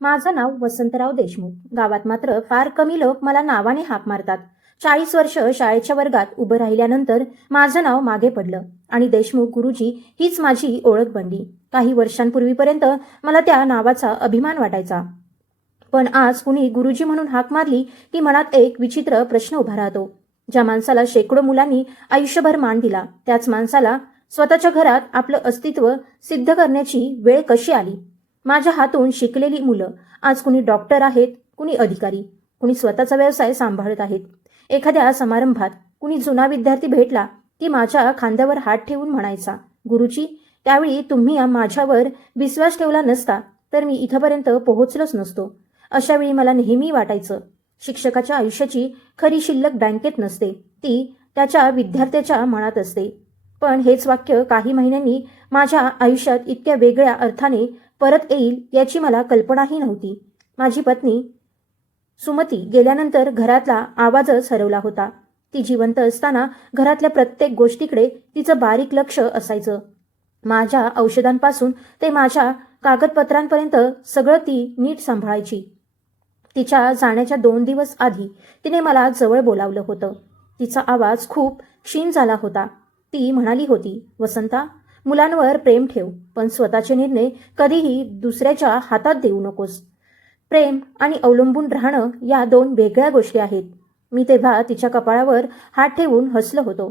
माझं नाव वसंतराव देशमुख. गावात मात्र फार कमी लोक मला नावाने हाक मारतात. 40 वर्ष शाळेच्या वर्गात उभं राहिल्यानंतर माझं नाव मागे पडलं आणि देशमुख गुरुजी हीच माझी ओळख बनली. काही वर्षांपूर्वीपर्यंत मला त्या नावाचा अभिमान वाटायचा. पण आज कुणी गुरुजी म्हणून हाक मारली की मनात एक विचित्र प्रश्न उभा राहतो. ज्या माणसाला शेकडो मुलांनी आयुष्यभर मान दिला, त्याच माणसाला स्वतःच्या घरात आपलं अस्तित्व सिद्ध करण्याची वेळ कशी आली? माझ्या हातून शिकलेली मुलं आज कुणी डॉक्टर आहेत, कुणी अधिकारी, कुणी स्वतःचा व्यवसाय सांभाळत आहेत. एखाद्या समारंभात कुणी जुना विद्यार्थी भेटला की माझ्या खांद्यावर हात ठेवून म्हणायचा, गुरुजी, त्यावेळी तुम्ही माझ्यावर विश्वास ठेवला नसता तर मी इथपर्यंत पोहोचलोच नसतो. अशा वेळी मला नेहमी वाटायचं, शिक्षकाच्या आयुष्याची खरी शिल्लक बँकेत नसते, ती त्याच्या विद्यार्थ्याच्या मनात असते. पण हेच वाक्य काही महिन्यांनी माझ्या आयुष्यात इतक्या वेगळ्या अर्थाने परत येईल याची मला कल्पनाही नव्हती. माझी पत्नी सुमती गेल्यानंतर घरातला आवाजच हरवला होता. ती जिवंत असताना घरातल्या प्रत्येक गोष्टीकडे तिचं बारीक लक्ष असायचं. माझ्या औषधांपासून ते माझ्या कागदपत्रांपर्यंत सगळं ती नीट सांभाळायची. तिच्या जाण्याच्या 2 दिवस आधी तिने मला जवळ बोलावलं होतं. तिचा आवाज खूप क्षीण झाला होता. ती म्हणाली होती, वसंता, मुलांवर प्रेम ठेव, पण स्वतःचे निर्णय कधीही दुसऱ्याच्या हातात देऊ नकोस. प्रेम आणि अवलंबून राहणं या 2 वेगळ्या गोष्टी आहेत. मी तेव्हा तिच्या कपाळावर हात ठेवून हसलो होतो.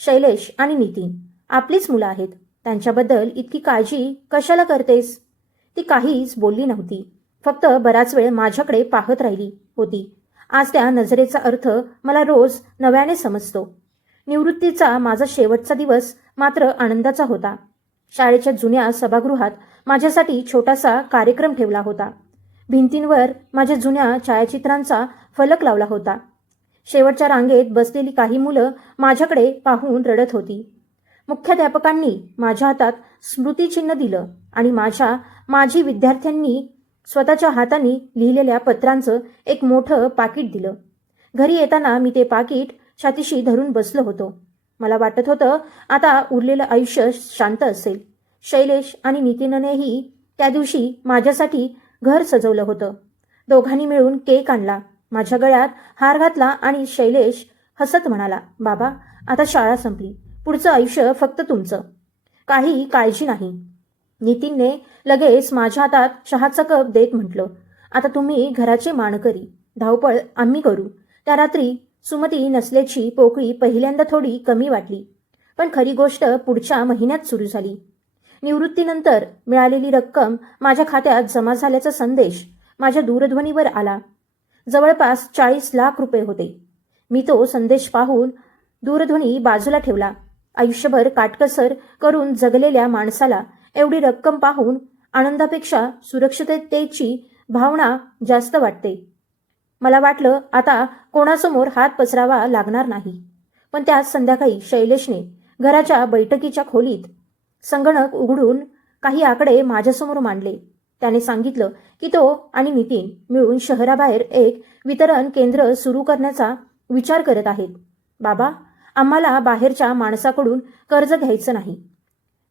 शैलेश आणि नितीन आपलीच मुलं आहेत, त्यांच्याबद्दल इतकी काळजी कशाला करतेस? ती काहीच बोलली नव्हती, फक्त बराच वेळ माझ्याकडे पाहत राहिली होती. आज त्या नजरेचा अर्थ मला रोज नव्याने समजतो. निवृत्तीचा माझा शेवटचा दिवस मात्र आनंदाचा होता. शाळेच्या जुन्या सभागृहात माझ्यासाठी छोटासा कार्यक्रम ठेवला होता. भिंतींवर माझ्या जुन्या छायाचित्रांचा फलक लावला होता. शेवटच्या रांगेत बसलेली काही मुलं माझ्याकडे पाहून रडत होती. मुख्याध्यापकांनी माझ्या हातात स्मृतिचिन्ह दिलं आणि माजी विद्यार्थ्यांनी स्वतःच्या हातांनी लिहिलेल्या पत्रांचं एक मोठं पाकीट दिलं. घरी येताना मी ते पाकीट छातीशी धरून बसलो होतो. मला वाटत होतं आता उरलेलं आयुष्य शांत असेल. शैलेश आणि नितीननेही त्या दिवशी माझ्यासाठी घर सजवलं होतं. दोघांनी मिळून केक आणला, माझ्या गळ्यात हार घातला आणि शैलेश हसत म्हणाला, बाबा, आता शाळा संपली, पुढचं आयुष्य फक्त तुमचं, काही काळजी नाही. नितीनने लगेच माझ्या हातात चहाचा कप देत म्हटलं, आता तुम्ही घराची मानकरी, धावपळ आम्ही करू. त्या रात्री सुमती नसल्याची पोकळी पहिल्यांदा थोडी कमी वाटली. पण खरी गोष्ट पुढच्या महिन्यात सुरू झाली. निवृत्तीनंतर मिळालेली रक्कम माझ्या खात्यात जमा झाल्याचा संदेश माझ्या दूरध्वनीवर आला. जवळपास 40 लाख रुपये होते. मी तो संदेश पाहून दूरध्वनी बाजूला ठेवला. आयुष्यभर काटकसर करून जगलेल्या माणसाला एवढी रक्कम पाहून आनंदापेक्षा सुरक्षिततेची भावना जास्त वाटते. मला वाटलं आता कोणासमोर हात पसरावा लागणार नाही. पण त्याच संध्याकाळी शैलेशने घराच्या बैठकीच्या खोलीत संगणक उघडून काही आकडे माझ्यासमोर मांडले. त्याने सांगितलं की तो आणि नितीन मिळून शहराबाहेर एक वितरण केंद्र सुरू करण्याचा विचार करत आहेत. बाबा, आम्हाला बाहेरच्या माणसाकडून कर्ज घ्यायचं नाही.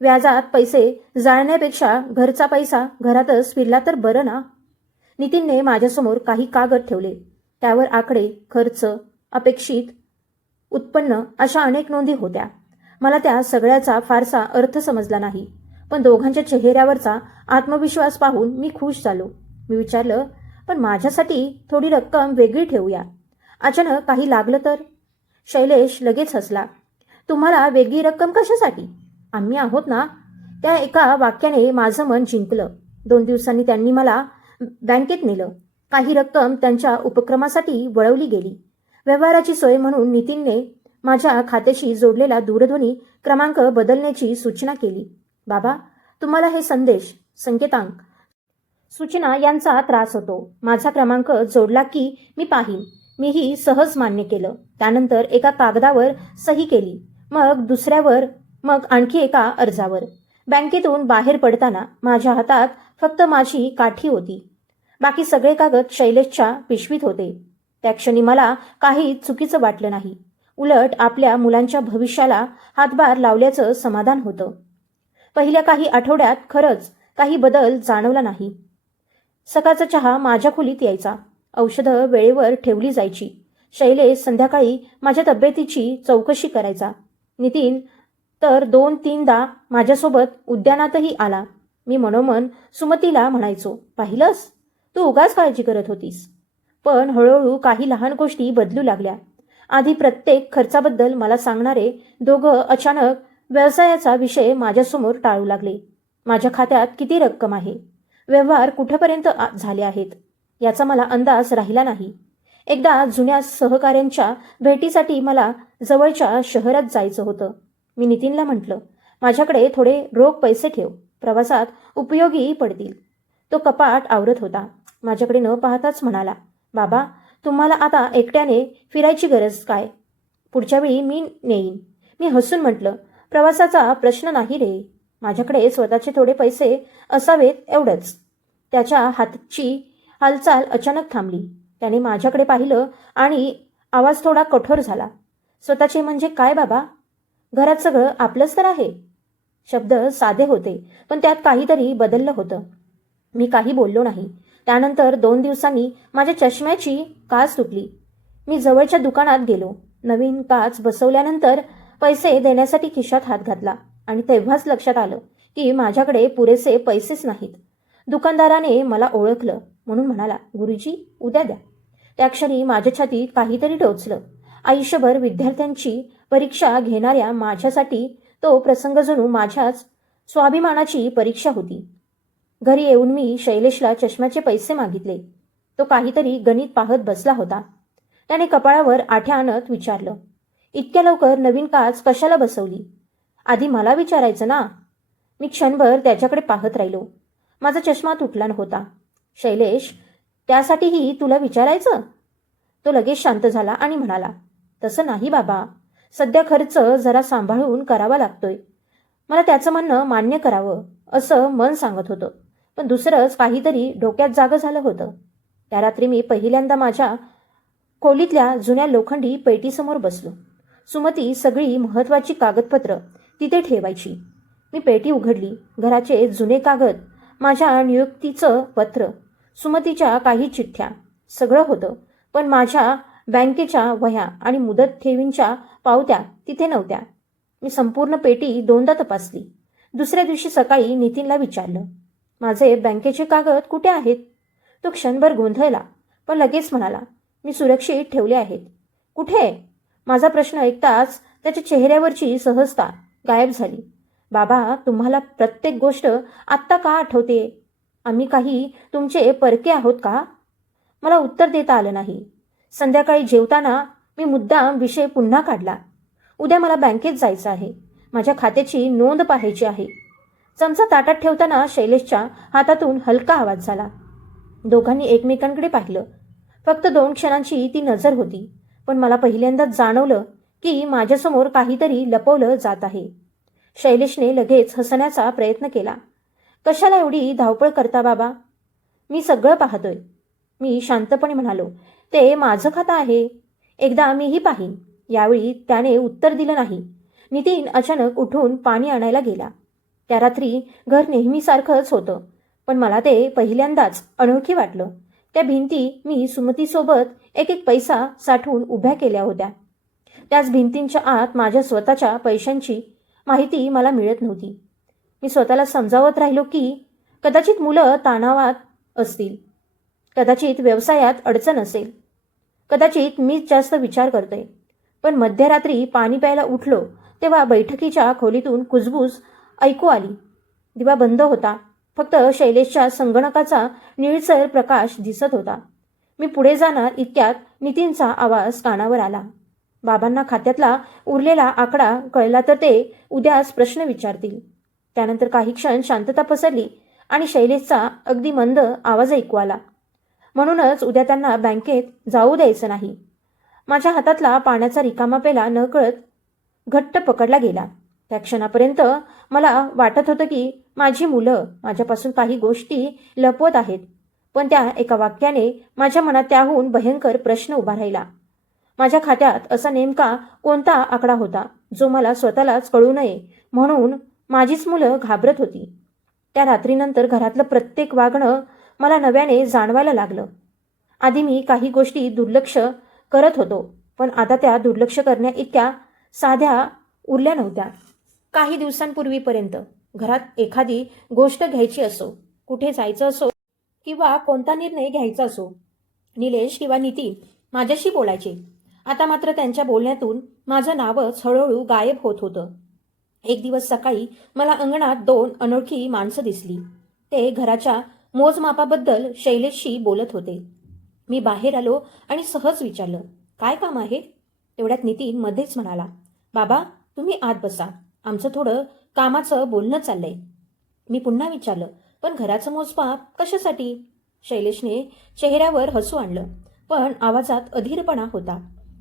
व्याजात पैसे जाळण्यापेक्षा घरचा पैसा घरातच फिरला तर बरं ना? नितीनने माझ्यासमोर काही कागद ठेवले. त्यावर आकडे, खर्च, अपेक्षित उत्पन्न अशा अनेक नोंदी होत्या. मला त्या सगळ्याचा फारसा अर्थ समजला नाही, पण दोघांच्या चेहऱ्यावरचा आत्मविश्वास पाहून मी खुश झालो. मी विचारलं, पण माझ्यासाठी थोडी रक्कम वेगळी ठेवूया, अचानक काही लागलं तर? शैलेश लगेच हसला, तुम्हाला वेगळी रक्कम कशासाठी? आम्ही आहोत ना. त्या एका वाक्याने माझं मन जिंकलं. 2 दिवसांनी त्यांनी मला बँकेत नेलं. काही रक्कम त्यांच्या उपक्रमासाठी वळवली गेली. व्यवहाराची सोय म्हणून नितीनने माझ्या खात्याशी जोडलेला दूरध्वनी क्रमांक बदलण्याची सूचना केली. बाबा, तुम्हाला हे संदेश, संकेतांक, सूचना यांचा त्रास होतो. माझा क्रमांक जोडला की मी पाहीन. मीही सहज मान्य केलं. त्यानंतर एका कागदावर सही केली, मग दुसऱ्यावर, मग आणखी एका अर्जावर. बँकेतून बाहेर पडताना माझ्या हातात फक्त माझी काठी होती. बाकी सगळे कागद शैलेशच्या पिशवीत होते. त्या क्षणी मला काही चुकीचं वाटलं नाही. उलट आपल्या मुलांच्या भविष्याला हातभार लावल्याचं समाधान होतं. पहिल्या काही आठवड्यात खरंच काही बदल जाणवला नाही. सकाळचा चहा माझ्या खोलीत यायचा. औषधं वेळेवर ठेवली जायची. शैलेश संध्याकाळी माझ्या तब्येतीची चौकशी करायचा. नितीन तर 2-3दा माझ्यासोबत उद्यानातही आला. मी मनोमन सुमतीला म्हणायचो, पाहिलंस, तू उगाच काळजी करत होतीस. पण हळूहळू काही लहान गोष्टी बदलू लागल्या. आधी प्रत्येक खर्चाबद्दल मला सांगणारे दोघं अचानक व्यवसायाचा विषय माझ्यासमोर टाळू लागले. माझ्या खात्यात किती रक्कम आहे, व्यवहार कुठेपर्यंत झाले आहेत, याचा मला अंदाज राहिला नाही. एकदा जुन्या सहकाऱ्यांच्या भेटीसाठी मला जवळच्या शहरात जायचं होतं. मी नितीनला म्हटलं, माझ्याकडे थोडे रोख पैसे ठेव, प्रवासात उपयोगी पडतील. तो कपाट आवरत होता. माझ्याकडे न पाहताच म्हणाला, बाबा, तुम्हाला आता एकट्याने फिरायची गरज काय? पुढच्या वेळी मी नेईन. मी हसून म्हटलं, प्रवासाचा प्रश्न नाही रे, माझ्याकडे स्वतःचे थोडे पैसे असावेत एवढंच. त्याच्या हातची हालचाल अचानक थांबली. त्याने माझ्याकडे पाहिलं आणि आवाज थोडा कठोर झाला. स्वतःचे म्हणजे काय बाबा? घरात सगळं आपलंच तर आहे. शब्द साधे होते, पण त्यात काहीतरी बदललं होतं. मी काही बोललो नाही. त्यानंतर 2 दिवसांनी माझ्या चष्म्याची काच तुटली. मी जवळच्या दुकानात गेलो. नवीन काच बसवल्यानंतर पैसे देण्यासाठी खिशात हात घातला आणि तेव्हाच लक्षात आलं की माझ्याकडे पुरेसे पैसेच नाहीत. दुकानदाराने मला ओळखलं म्हणून म्हणाला, गुरुजी, उद्या द्या. त्या क्षणी माझ्या छातीत काहीतरी टोचलं. आयुष्यभर विद्यार्थ्यांची परीक्षा घेणाऱ्या माझ्यासाठी तो प्रसंग जणू माझ्याच स्वाभिमानाची परीक्षा होती. घरी येऊन मी शैलेशला चष्म्याचे पैसे मागितले. तो काहीतरी गणित पाहत बसला होता. त्याने कपाळावर आठ्या आणत विचारलं, इतक्या लवकर नवीन काच कशाला बसवली? आधी मला विचारायचं ना. मी क्षणभर त्याच्याकडे पाहत राहिलो. माझा चष्मा तुटला होता. शैलेश, त्यासाठीही तुला विचारायचं? तो लगेच शांत झाला आणि म्हणाला, तसं नाही बाबा, सध्या खर्च जरा सांभाळून करावा लागतोय. मला त्याचं म्हणणं मान्य करावं असं मन सांगत होतं, पण दुसरंच काहीतरी डोक्यात जागं झालं होतं. त्या रात्री मी पहिल्यांदा माझ्या खोलीतल्या जुन्या लोखंडी पेटीसमोर बसलो. सुमती सगळी महत्त्वाची कागदपत्र तिथे ठेवायची. मी पेटी उघडली. घराचे जुने कागद, माझ्या नियुक्तीचं पत्र, सुमतीच्या काही चिठ्ठ्या, सगळं होतं. पण माझ्या बँकेच्या वह्या आणि मुदत ठेवींच्या पावत्या तिथे नव्हत्या. मी संपूर्ण पेटी 2दा तपासली. दुसऱ्या दिवशी सकाळी नितीनला विचारलं, माझे बँकेचे कागद कुठे आहेत? तो क्षणभर गोंधळला, पण लगेच म्हणाला, मी सुरक्षित ठेवले आहेत. कुठे? माझा प्रश्न ऐकताच त्याच्या चेहऱ्यावरची सहजता गायब झाली. बाबा, तुम्हाला प्रत्येक गोष्ट आत्ता का आठवते? आम्ही काही तुमचे परके आहोत का? मला उत्तर देता आलं नाही. संध्याकाळी जेवताना मी मुद्दाम विषय पुन्हा काढला. उद्या मला बँकेत जायचं आहे. माझ्या खात्याची नोंद पाहायची आहे. चमचा ताटात ठेवताना शैलेशच्या हातातून हलका आवाज झाला. दोघांनी एकमेकांकडे पाहिलं. फक्त 2 क्षणांची ती नजर होती, पण मला पहिल्यांदाच जाणवलं की माझ्यासमोर काहीतरी लपवलं जात आहे. शैलेशने लगेच हसण्याचा प्रयत्न केला. कशाला एवढी धावपळ करता बाबा? मी सगळं पाहतोय. मी शांतपणे म्हणालो, ते माझं खातं आहे. एकदा मीही पाहीन. यावेळी त्याने उत्तर दिलं नाही. नितीन अचानक उठून पाणी आणायला गेला. त्या रात्री घर नेहमीसारखंच होतं, पण मला ते पहिल्यांदाच अनोळखी वाटलं. त्या भिंती मी सुमतीसोबत एक एक पैसा साठवून उभ्या केल्या होत्या. त्याच भिंतींच्या आत माझ्या स्वतःच्या पैशांची माहिती मला मिळत नव्हती. मी स्वतःला समजावत राहिलो की कदाचित मुलं ताणावात असतील, कदाचित व्यवसायात अडचण असेल, कदाचित मीच जास्त विचार करतोय. पण मध्यरात्री पाणी प्यायला उठलो तेव्हा बैठकीच्या खोलीतून कुजबूज ऐकू आली. दिवा बंद होता. फक्त शैलेशच्या संगणकाचा निळसर प्रकाश दिसत होता. मी पुढे जाणार इतक्यात नितीनचा आवाज कानावर आला. बाबांना खात्यातला उरलेला आकडा कळला तर ते उद्याच प्रश्न विचारतील. त्यानंतर काही क्षण शांतता पसरली आणि शैलेशचा अगदी मंद आवाज ऐकू आला. म्हणूनच उद्या त्यांना बँकेत जाऊ द्यायचं नाही. माझ्या हातातला पाण्याचा रिकामा पेला नकळत घट्ट पकडला गेला. त्या क्षणापर्यंत मला वाटत होतं की माझी मुलं माझ्यापासून काही गोष्टी लपवत आहेत, पण त्या एका वाक्याने माझ्या मनात त्याहून भयंकर प्रश्न उभा राहिला. माझ्या खात्यात असा नेमका कोणता आकडा होता जो मला स्वतःलाच कळू नये म्हणून माझीच मुलं घाबरत होती. त्या रात्रीनंतर घरातलं प्रत्येक वागणं मला नव्याने जाणवायला लागलं. आधी मी काही गोष्टी दुर्लक्ष करत होतो, पण आता त्या दुर्लक्ष करण्या इतक्या साध्या उरल्या नव्हत्या. काही दिवसांपूर्वीपर्यंत घरात एखादी गोष्ट घ्यायची असो, कुठे जायचं असो किंवा कोणता निर्णय घ्यायचा असो, निलेश किंवा नितीन माझ्याशी बोलायचे. आता मात्र त्यांच्या बोलण्यातून माझं नावच हळूहळू गायब होत होतं. एक दिवस सकाळी मला अंगणात 2 अनोळखी माणसं दिसली. ते घराच्या मोजमापाबद्दल शैलेशशी बोलत होते. मी बाहेर आलो आणि सहज विचारलं, "काय काम आहे?" तेवढ्यात नितीन मध्येच म्हणाला, "बाबा, तुम्ही आत बसा. आमचं थोडं कामाचं बोलणं चाललंय." मी पुन्हा विचारलं, "पण घराचं मोजमाप कशासाठी?" शैलेशने चेहऱ्यावर हसू आणलं, पण आवाजात अधीरपणा होता.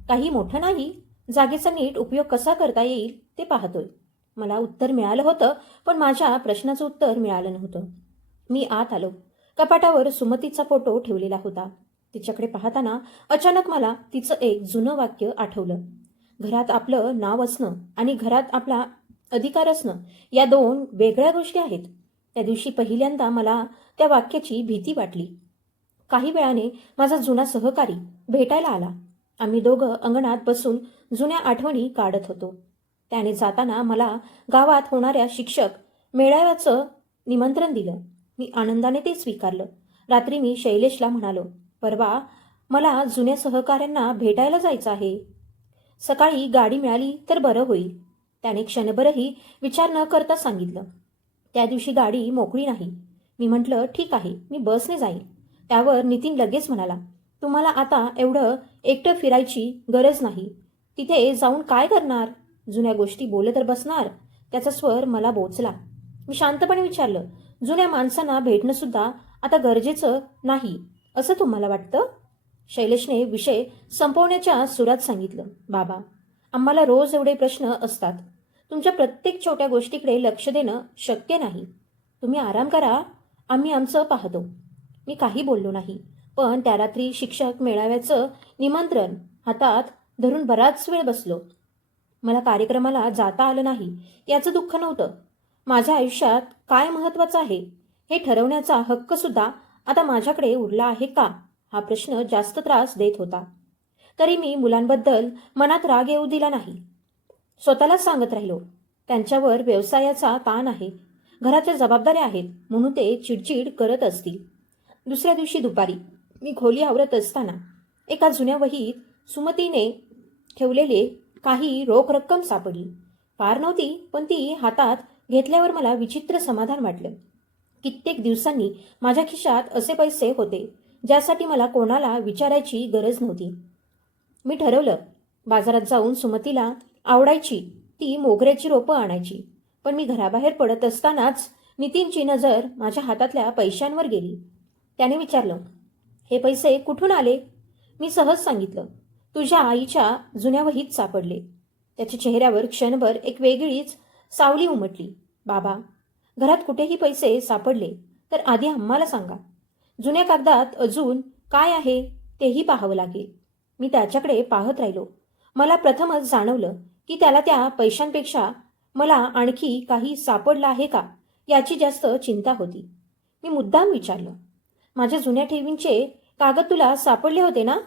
"काही मोठं नाही. जागेचा नीट उपयोग कसा करता येईल ते पाहतोय." मला उत्तर मिळालं होतं, पण माझ्या प्रश्नाचं उत्तर मिळालं नव्हतं. मी आत आलो. कपाटावर सुमतीचा फोटो ठेवलेला होता. तिच्याकडे पाहताना अचानक मला तिचं एक जुनं वाक्य आठवलं. घरात आपलं नाव असणं आणि घरात आपला अधिकार असणं या 2 वेगळ्या गोष्टी आहेत. त्या दिवशी पहिल्यांदा मला त्या वाक्याची भीती वाटली. काही वेळाने माझा जुना सहकारी भेटायला आला. आम्ही दोघं अंगणात बसून जुन्या आठवणी काढत होतो. त्याने जाताना मला गावात होणाऱ्या शिक्षक मेळाव्याचं निमंत्रण दिलं. मी आनंदाने ते स्वीकारलं. रात्री मी शैलेशला म्हणालो, "परवा मला जुन्या सहकाऱ्यांना भेटायला जायचं आहे. सकाळी गाडी मिळाली तर बरं होईल." त्याने क्षणभरही विचार न करता सांगितलं. त्या दिवशी गाडी मोकळी नाही. मी म्हटलं, "ठीक आहे, मी बसने जाईन." त्यावर नितीन लगेच म्हणाला, "तुम्हाला आता एवढं एकटं फिरायची गरज नाही. तिथे जाऊन काय करणार? जुन्या गोष्टी बोलत तर बसणार." त्याचा स्वर मला बोचला. मी शांतपणे विचारलं, "जुन्या माणसांना भेटणं सुद्धा आता गरजेचं नाही असं तुम्हाला वाटतं?" शैलेशने विषय संपवण्याच्या सुरात सांगितलं, "बाबा, आम्हाला रोज एवढे प्रश्न असतात. तुमच्या प्रत्येक छोट्या गोष्टीकडे लक्ष देणं शक्य नाही. तुम्ही आराम करा, आम्ही आमचं पाहतो." मी काही बोललो नाही, पण त्या रात्री शिक्षक मेळाव्याचं निमंत्रण हातात धरून बराच वेळ बसलो. मला कार्यक्रमाला जाता आलं नाही याचं दुःख नव्हतं. माझ्या आयुष्यात काय महत्त्वाचं आहे हे ठरवण्याचा हक्कसुद्धा आता माझ्याकडे उरला आहे का, हा प्रश्न जास्त त्रास देत होता. तरी मी मुलांबद्दल मनात राग येऊ दिला नाही. स्वतःलाच सांगत राहिलो, त्यांच्यावर व्यवसायाचा ताण आहे, घराच्या जबाबदाऱ्या आहेत, म्हणून ते चिडचिड करत असतील. दुसऱ्या दिवशी दुपारी मी खोली आवरत असताना एका जुन्या वहीत सुमतीने ठेवलेले काही रोख रक्कम सापडली. फार नव्हती, पण ती हातात घेतल्यावर मला विचित्र समाधान वाटलं. कित्येक दिवसांनी माझ्या खिशात असे पैसे होते ज्यासाठी मला कोणाला विचारायची गरज नव्हती. मी ठरवलं, बाजारात जाऊन सुमतीला आवडायची ती मोगऱ्याची रोपं आणायची. पण मी घराबाहेर पडत असतानाच नितीनची नजर माझ्या हातातल्या पैशांवर गेली. त्याने विचारलं, "हे पैसे कुठून आले?" मी सहज सांगितलं, "तुझ्या आईच्या जुन्या वहीत सापडले." त्याच्या चेहऱ्यावर क्षणभर एक वेगळीच सावली उमटली. "बाबा, घरात कुठेही पैसे सापडले तर आधी आम्हाला सांगा. जुन्या कागदात अजून काय आहे तेही पाहावं लागेल." मी त्याच्याकडे पाहत राहिलो. मला प्रथमच जाणवलं की त्याला त्या पैशांपेक्षा मला आणखी काही सापडलं आहे का याची जास्त चिंता होती. मी मुद्दाम विचारलं, "माझ्या जुन्या ठेवींचे कागद तुला सापडले होते ना?"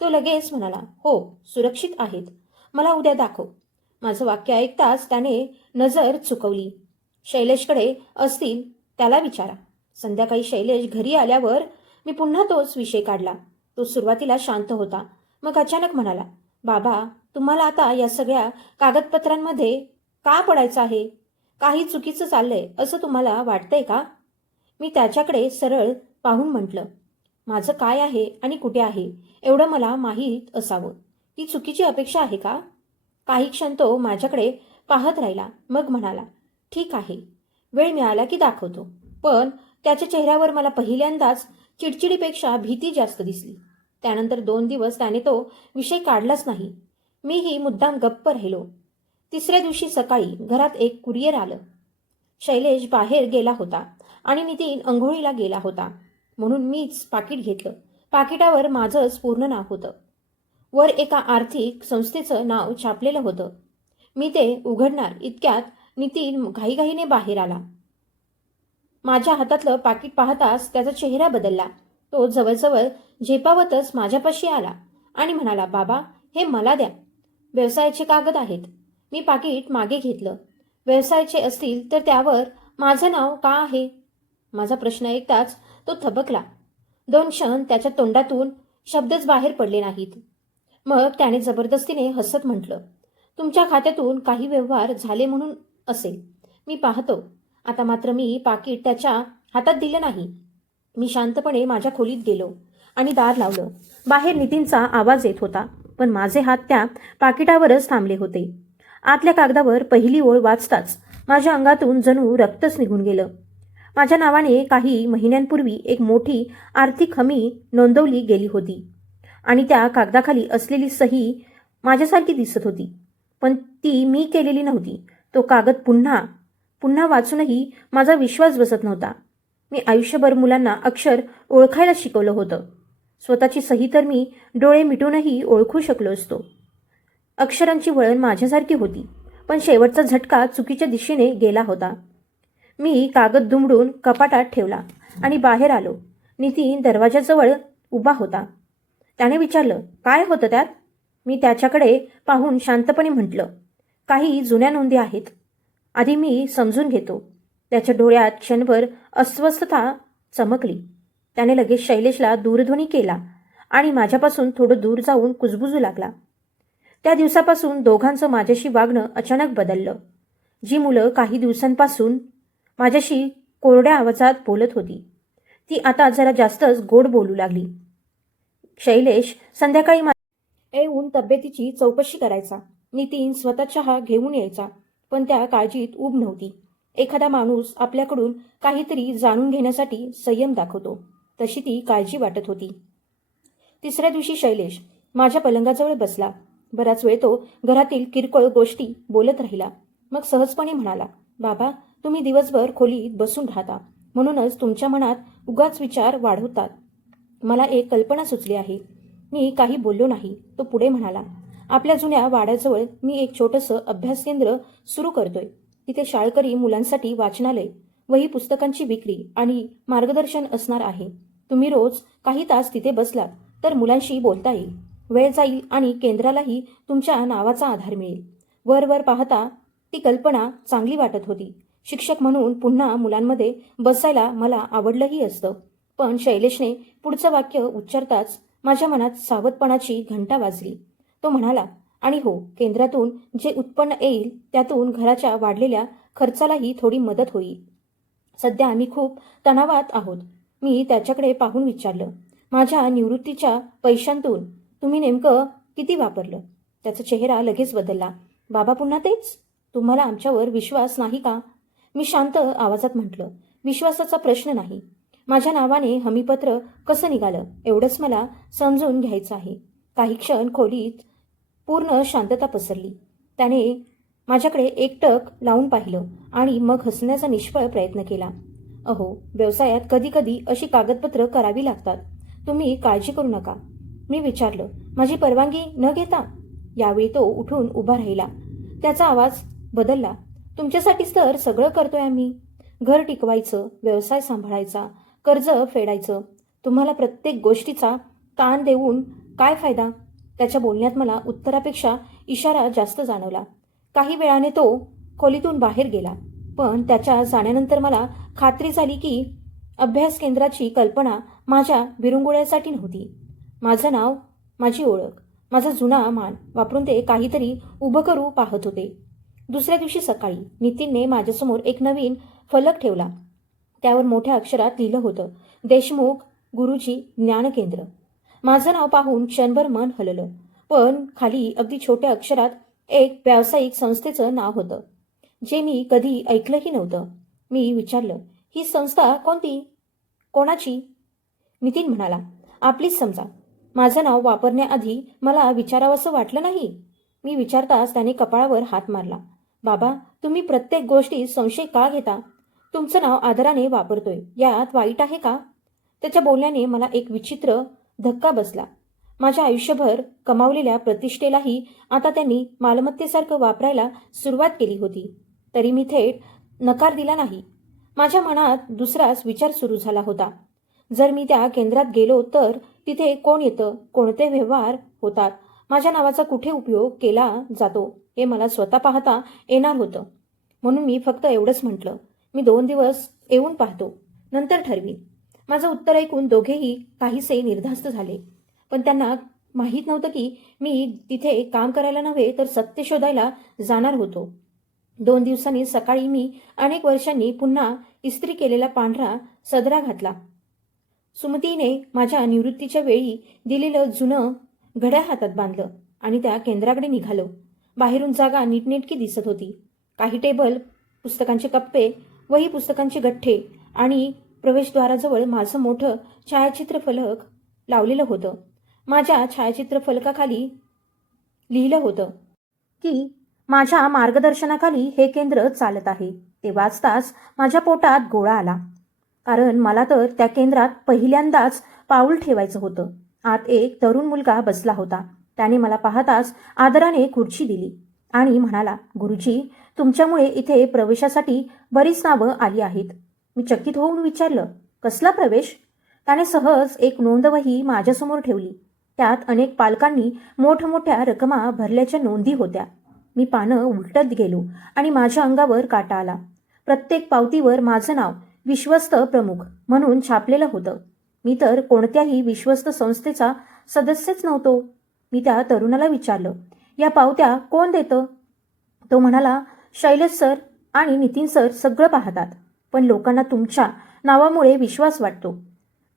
तो लगेच म्हणाला, "हो, सुरक्षित आहेत. मला उद्या दाखव." माझं वाक्य ऐकताच त्याने नजर चुकवली. "शैलेशकडे असतील, त्याला विचारा." संध्याकाळी शैलेश घरी आल्यावर मी पुन्हा तोच विषय काढला. तो सुरुवातीला शांत होता, मग अचानक म्हणाला, "बाबा, तुम्हाला आता या सगळ्या कागदपत्रांमध्ये का पडायचं आहे? काही चुकीचं चाललंय असं तुम्हाला वाटतंय का?" मी त्याच्याकडे सरळ पाहून म्हटलं, "माझं काय आहे आणि कुठे आहे एवढं मला माहीत असावं. ती चुकीची अपेक्षा आहे का?" काही क्षण तो माझ्याकडे पाहत राहिला, मग म्हणाला, "ठीक आहे, वेळ मिळाला की दाखवतो." पण त्याच्या चेहऱ्यावर मला पहिल्यांदाच चिडचिडीपेक्षा भीती जास्त दिसली. त्यानंतर 2 दिवस त्याने तो विषय काढलाच नाही. मीही मुद्दाम गप्प राहिलो. तिसऱ्या दिवशी सकाळी घरात एक कुरिअर आलं. शैलेश बाहेर गेला होता आणि नितीन अंघोळीला गेला होता, म्हणून मीच पाकीट घेतलं. पाकिटावर माझंच पूर्ण नाव होतं. वर एका आर्थिक संस्थेचं नाव छापलेलं होतं. मी ते उघडणार इतक्यात नितीन घाईघाईने बाहेर आला. माझ्या हातातलं पाकीट पाहताच त्याचा चेहरा बदलला. तो जवळजवळ झेपावतच माझ्यापाशी आला आणि म्हणाला, बाबा, हे मला द्या. व्यवसायाचे कागद आहेत. मी पाकीट मागे घेतलं. व्यवसायाचे असतील तर त्यावर माझं नाव का आहे? माझा प्रश्न ऐकताच तो थबकला. 2 क्षण त्याच्या तोंडातून शब्दच बाहेर पडले नाहीत. मग त्याने जबरदस्तीने हसत म्हटलं, तुमच्या खात्यातून काही व्यवहार झाले म्हणून असेल. मी पाहतो. आता मात्र मी पाकीट त्याच्या हातात दिलं नाही. मी शांतपणे माझ्या खोलीत गेलो आणि दार लावलं. बाहेर नितीनचा आवाज येत होता, पण माझे हात त्या पाकिटावरच थांबले होते. आतल्या कागदावर पहिली ओळ वाचताच माझ्या अंगातून जणू रक्तच निघून गेलं. माझ्या नावाने काही महिन्यांपूर्वी एक मोठी आर्थिक हमी नोंदवली गेली होती आणि त्या कागदाखाली असलेली सही माझ्यासारखी दिसत होती, पण ती मी केलेली नव्हती. तो कागद पुन्हा पुन्हा वाचूनही माझा विश्वास बसत नव्हता. मी आयुष्यभर मुलांना अक्षर ओळखायला शिकवलं होतं. स्वतःची सही तर मी डोळे मिटूनही ओळखू शकलो असतो. अक्षरांची वळण माझ्यासारखी होती, पण शेवटचा झटका चुकीच्या दिशेने गेला होता. मी कागद दुमडून कपाटात ठेवला आणि बाहेर आलो. नितीन दरवाजाजवळ उभा होता. त्याने विचारलं, काय होतं त्यात? मी त्याच्याकडे पाहून शांतपणे म्हटलं, काही जुन्या नोंदी आहेत. आधी मी समजून घेतो. त्याच्या डोळ्यात क्षणभर अस्वस्थता चमकली. त्याने लगेच शैलेशला दूरध्वनी केला आणि माझ्यापासून थोडं दूर जाऊन कुजबुजू लागला. त्या दिवसापासून दोघांचं माझ्याशी वागणं अचानक बदललं. जी मुलं काही दिवसांपासून माझ्याशी कोरड्या आवाजात बोलत होती, ती आता जरा जास्तच गोड बोलू लागली. शैलेश संध्याकाळी येऊन तब्येतीची चौकशी करायचा. नितीन स्वतः चहा घेऊन यायचा, पण त्या काळजीत ऊब नव्हती. एखादा माणूस आपल्याकडून काहीतरी जाणून घेण्यासाठी संयम दाखवतो, तशी ती काळजी वाटत होती. तिसऱ्या दिवशी शैलेश माझ्या पलंगाजवळ बसला. बराच वेळ तो घरातील किरकोळ गोष्टी बोलत राहिला. मग सहजपणे म्हणाला, बाबा, तुम्ही दिवसभर खोलीत बसून राहता, म्हणूनच तुमच्या मनात उगाच विचार वाढवतात. मला एक कल्पना सुचली आहे. मी काही बोललो नाही. तो पुढे म्हणाला, आपल्या जुन्या वाड्याजवळ मी एक छोटंसं अभ्यास केंद्र सुरू करतोय. तिथे शाळकरी मुलांसाठी वाचनालय, वही पुस्तकांची विक्री आणि मार्गदर्शन असणार आहे. तुम्ही रोज काही तास तिथे बसलात तर मुलांशी बोलता येईल, वेळ जाईल आणि केंद्रालाही तुमच्या नावाचा आधार मिळेल. वर पाहता ती कल्पना चांगली वाटत होती. शिक्षक म्हणून पुन्हा मुलांमध्ये बसायला मला आवडलंही असतं. पण शैलेशने पुढचं वाक्य उच्चारताच माझ्या मनात सावधपणाची घंटा वाजली. तो म्हणाला, आणि हो, केंद्रातून जे उत्पन्न येईल त्यातून घराच्या वाढलेल्या खर्चालाही थोडी मदत होईल. सध्या आम्ही खूप तणावात आहोत. मी त्याच्याकडे पाहून विचारलं, माझ्या निवृत्तीच्या पैशांतून तुम्ही नेमकं किती वापरलं? त्याचा चेहरा लगेच बदलला. बाबा, पुन्हा तेच? तुम्हाला आमच्यावर विश्वास नाही का? मी शांत आवाजात म्हटलं, विश्वासाचा प्रश्न नाही. माझ्या नावाने हमीपत्र कसं निघालं एवढंच मला समजून घ्यायचं आहे. काही क्षण खोलीत पूर्ण शांतता पसरली. त्याने माझ्याकडे एकटक लावून पाहिलं आणि मग हसण्याचा निष्फळ प्रयत्न केला. अहो, व्यवसायात कधी कधी अशी कागदपत्र करावी लागतात. तुम्ही काळजी करू नका. मी विचारलं, माझी परवानगी न घेता? यावेळी तो उठून उभा राहिला. त्याचा आवाज बदलला. तुमच्यासाठीच तर सगळं करतोय आम्ही. घर टिकवायचं, व्यवसाय सांभाळायचा, कर्ज फेडायचं. तुम्हाला प्रत्येक गोष्टीचा कान देऊन काय फायदा? त्याच्या बोलण्यात मला उत्तरापेक्षा इशारा जास्त जाणवला. काही वेळाने तो खोलीतून बाहेर गेला, पण त्याच्या जाण्यानंतर मला खात्री झाली की अभ्यास केंद्राची कल्पना माझ्या विरंगुळ्यासाठी नव्हती. माझं नाव, माझी ओळख, माझा जुना मान वापरून ते काहीतरी उभं करू पाहत होते. दुसऱ्या दिवशी सकाळी नितीनने माझ्यासमोर एक नवीन फलक ठेवला. त्यावर मोठ्या अक्षरात लिहिलं होतं, देशमुख गुरुजी ज्ञान केंद्र. माझं नाव पाहून क्षणभर मन हललं, पण खाली अगदी छोट्या अक्षरात एक व्यावसायिक संस्थेचं नाव होतं, जे मी कधी ऐकलंही नव्हतं. मी विचारलं, ही संस्था कोणती? कोणाची? नितीन म्हणाला, आपलीच समजा. माझं नाव वापरण्याआधी मला विचारावंसं वाटलं नाही. मी विचारताच त्याने कपाळावर हात मारला. बाबा, तुम्ही प्रत्येक गोष्टीत संशय का घेता? तुमचं नाव आदराने वापरतोय, यात वाईट आहे का? त्याच्या बोलण्याने मला एक विचित्र धक्का बसला. माझ्या आयुष्यभर कमावलेल्या प्रतिष्ठेलाही आता त्यांनी मालमत्तेसारखं वापरायला सुरुवात केली होती. तरी मी थेट नकार दिला नाही. माझ्या मनात दुसराच विचार सुरू झाला होता. जर मी त्या केंद्रात गेलो तर तिथे कोण येतं, कोणते व्यवहार होतात, माझ्या नावाचा कुठे उपयोग केला जातो हे मला स्वतः पाहता येणार होतं. म्हणून मी फक्त एवढंच म्हटलं, मी 2 दिवस येऊन पाहतो, नंतर ठरवीन. माझं उत्तर ऐकून दोघेही काहीसे निर्धास्त झाले. पण त्यांना माहीत नव्हतं की मी तिथे काम करायला नव्हे तर सत्य शोधायला जाणार होतो. 2 दिवसांनी सकाळी मी अनेक वर्षांनी पुन्हा इस्त्री केलेला पांढरा सदरा घातला. सुमतीने माझ्या निवृत्तीच्या वेळी दिलेलं जुनं घड्याळ हातात बांधलं आणि त्या केंद्राकडे निघालो. बाहेरून जागा नीटनेटकी दिसत होती. काही टेबल, पुस्तकांचे कप्पे, वही पुस्तकांचे गठ्ठे आणि प्रवेशद्वाराजवळ माझं मोठं छायाचित्र फलक लावलेलं होतं. माझ्या छायाचित्र फलकाखाली लिहिलं होतं की माझ्या मार्गदर्शनाखाली हे केंद्र चालत आहे. ते वाचताच माझ्या पोटात गोळा आला. कारण मला तर त्या केंद्रात पहिल्यांदाच पाऊल ठेवायचं होतं. आत एक तरुण मुलगा बसला होता. त्याने मला पाहताच आदराने खुर्ची दिली आणि म्हणाला, गुरुजी, तुमच्यामुळे इथे प्रवेशासाठी बरीच नावं आली आहेत. मी चकित होऊन विचारलं, कसला प्रवेश? त्याने सहज एक नोंदवही माझ्यासमोर ठेवली. त्यात अनेक पालकांनी मोठमोठ्या रकमा भरल्याच्या नोंदी होत्या. मी पानं उलटत गेलो आणि माझ्या अंगावर काटा आला. प्रत्येक पावतीवर माझं नाव विश्वस्त प्रमुख म्हणून छापलेलं होतं. मी तर कोणत्याही विश्वस्त संस्थेचा सदस्यच नव्हतो. मी त्या तरुणाला विचारलं, या पावत्या कोण देतं? तो म्हणाला, शैलेश सर आणि नितीन सर सगळं पाहतात, पण लोकांना तुमच्या नावामुळे विश्वास वाटतो.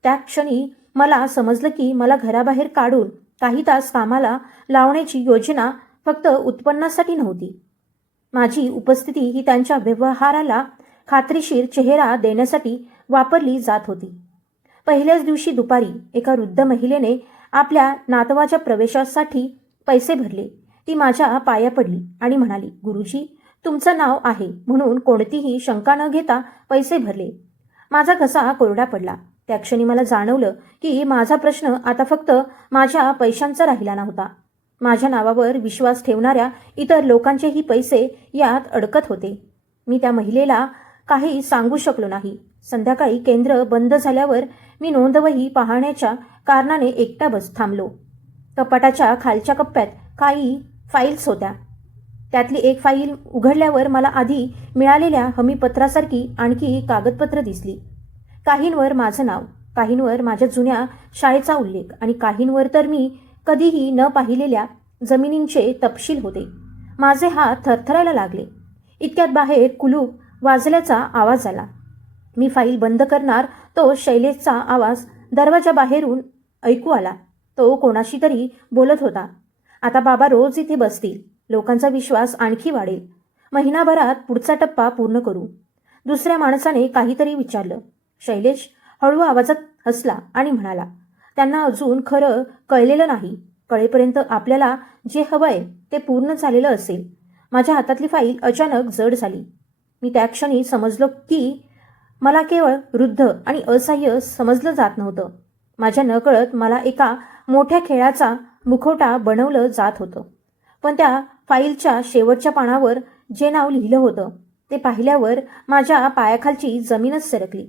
त्या क्षणी मला समजलं की मला घराबाहेर काढून काही तास कामाला लावण्याची योजना फक्त उत्पन्नासाठी नव्हती. माझी उपस्थिती ही त्यांच्या व्यवहाराला खात्रीशीर चेहरा देण्यासाठी वापरली जात होती. पहिल्याच दिवशी दुपारी एका वृद्ध महिलेने आपल्या नातवाच्या प्रवेशासाठी पैसे भरले. ती माझ्या पाया पडली आणि म्हणाली, गुरुजी, तुमचं नाव आहे म्हणून कोणतीही शंका न घेता पैसे भरले. माझा घसा कोरडा पडला. त्या क्षणी मला जाणवलं की माझा प्रश्न आता फक्त माझ्या पैशांचा राहिला नव्हता. माझ्या नावावर विश्वास ठेवणाऱ्या इतर लोकांचेही पैसे यात अडकत होते. मी त्या महिलेला काही सांगू शकलो नाही. संध्याकाळी केंद्र बंद झाल्यावर मी नोंदवही पाहण्याच्या कारणाने एकटा थांबलो. कपाटाच्या खालच्या कप्प्यात काही फाईल्स होत्या. त्यातली एक फाईल उघडल्यावर मला आधी मिळालेल्या हमीपत्रासारखी आणखी कागदपत्र दिसली. काहींवर माझं नाव, काहींवर माझ्या जुन्या शाळेचा उल्लेख आणि काहींवर तर मी कधीही न पाहिलेल्या जमिनींचे तपशील होते. माझे हात थरथरायला लागले. इतक्यात बाहेर कुलूप वाजल्याचा आवाज आला. मी फाईल बंद करणार तो शैलेशचा आवाज दरवाजा बाहेरून ऐकू आला. तो कोणाशी तरी बोलत होता. आता बाबा रोज इथे बसतील. लोकांचा विश्वास आणखी वाढेल. महिनाभरात पुढचा टप्पा पूर्ण करू. दुसऱ्या माणसाने काहीतरी विचारलं. शैलेश हळू आवाजात हसला आणि म्हणाला, त्यांना अजून खरं कळलेलं नाही. कळेपर्यंत आपल्याला जे हवंय ते पूर्ण झालेलं असेल. माझ्या हातातली फाईल अचानक जड झाली. मी त्या क्षणी समजलो की मला केवळ वृद्ध आणि असहाय्य समजलं जात नव्हतं. माझ्या नकळत मला एका मोठ्या खेळाचा मुखवटा बनवलं जात होतं. पण त्या फाईलच्या शेवटच्या पानावर जे नाव लिहिलं होतं ते पाहिल्यावर माझ्या पायाखालची जमीनच सरकली.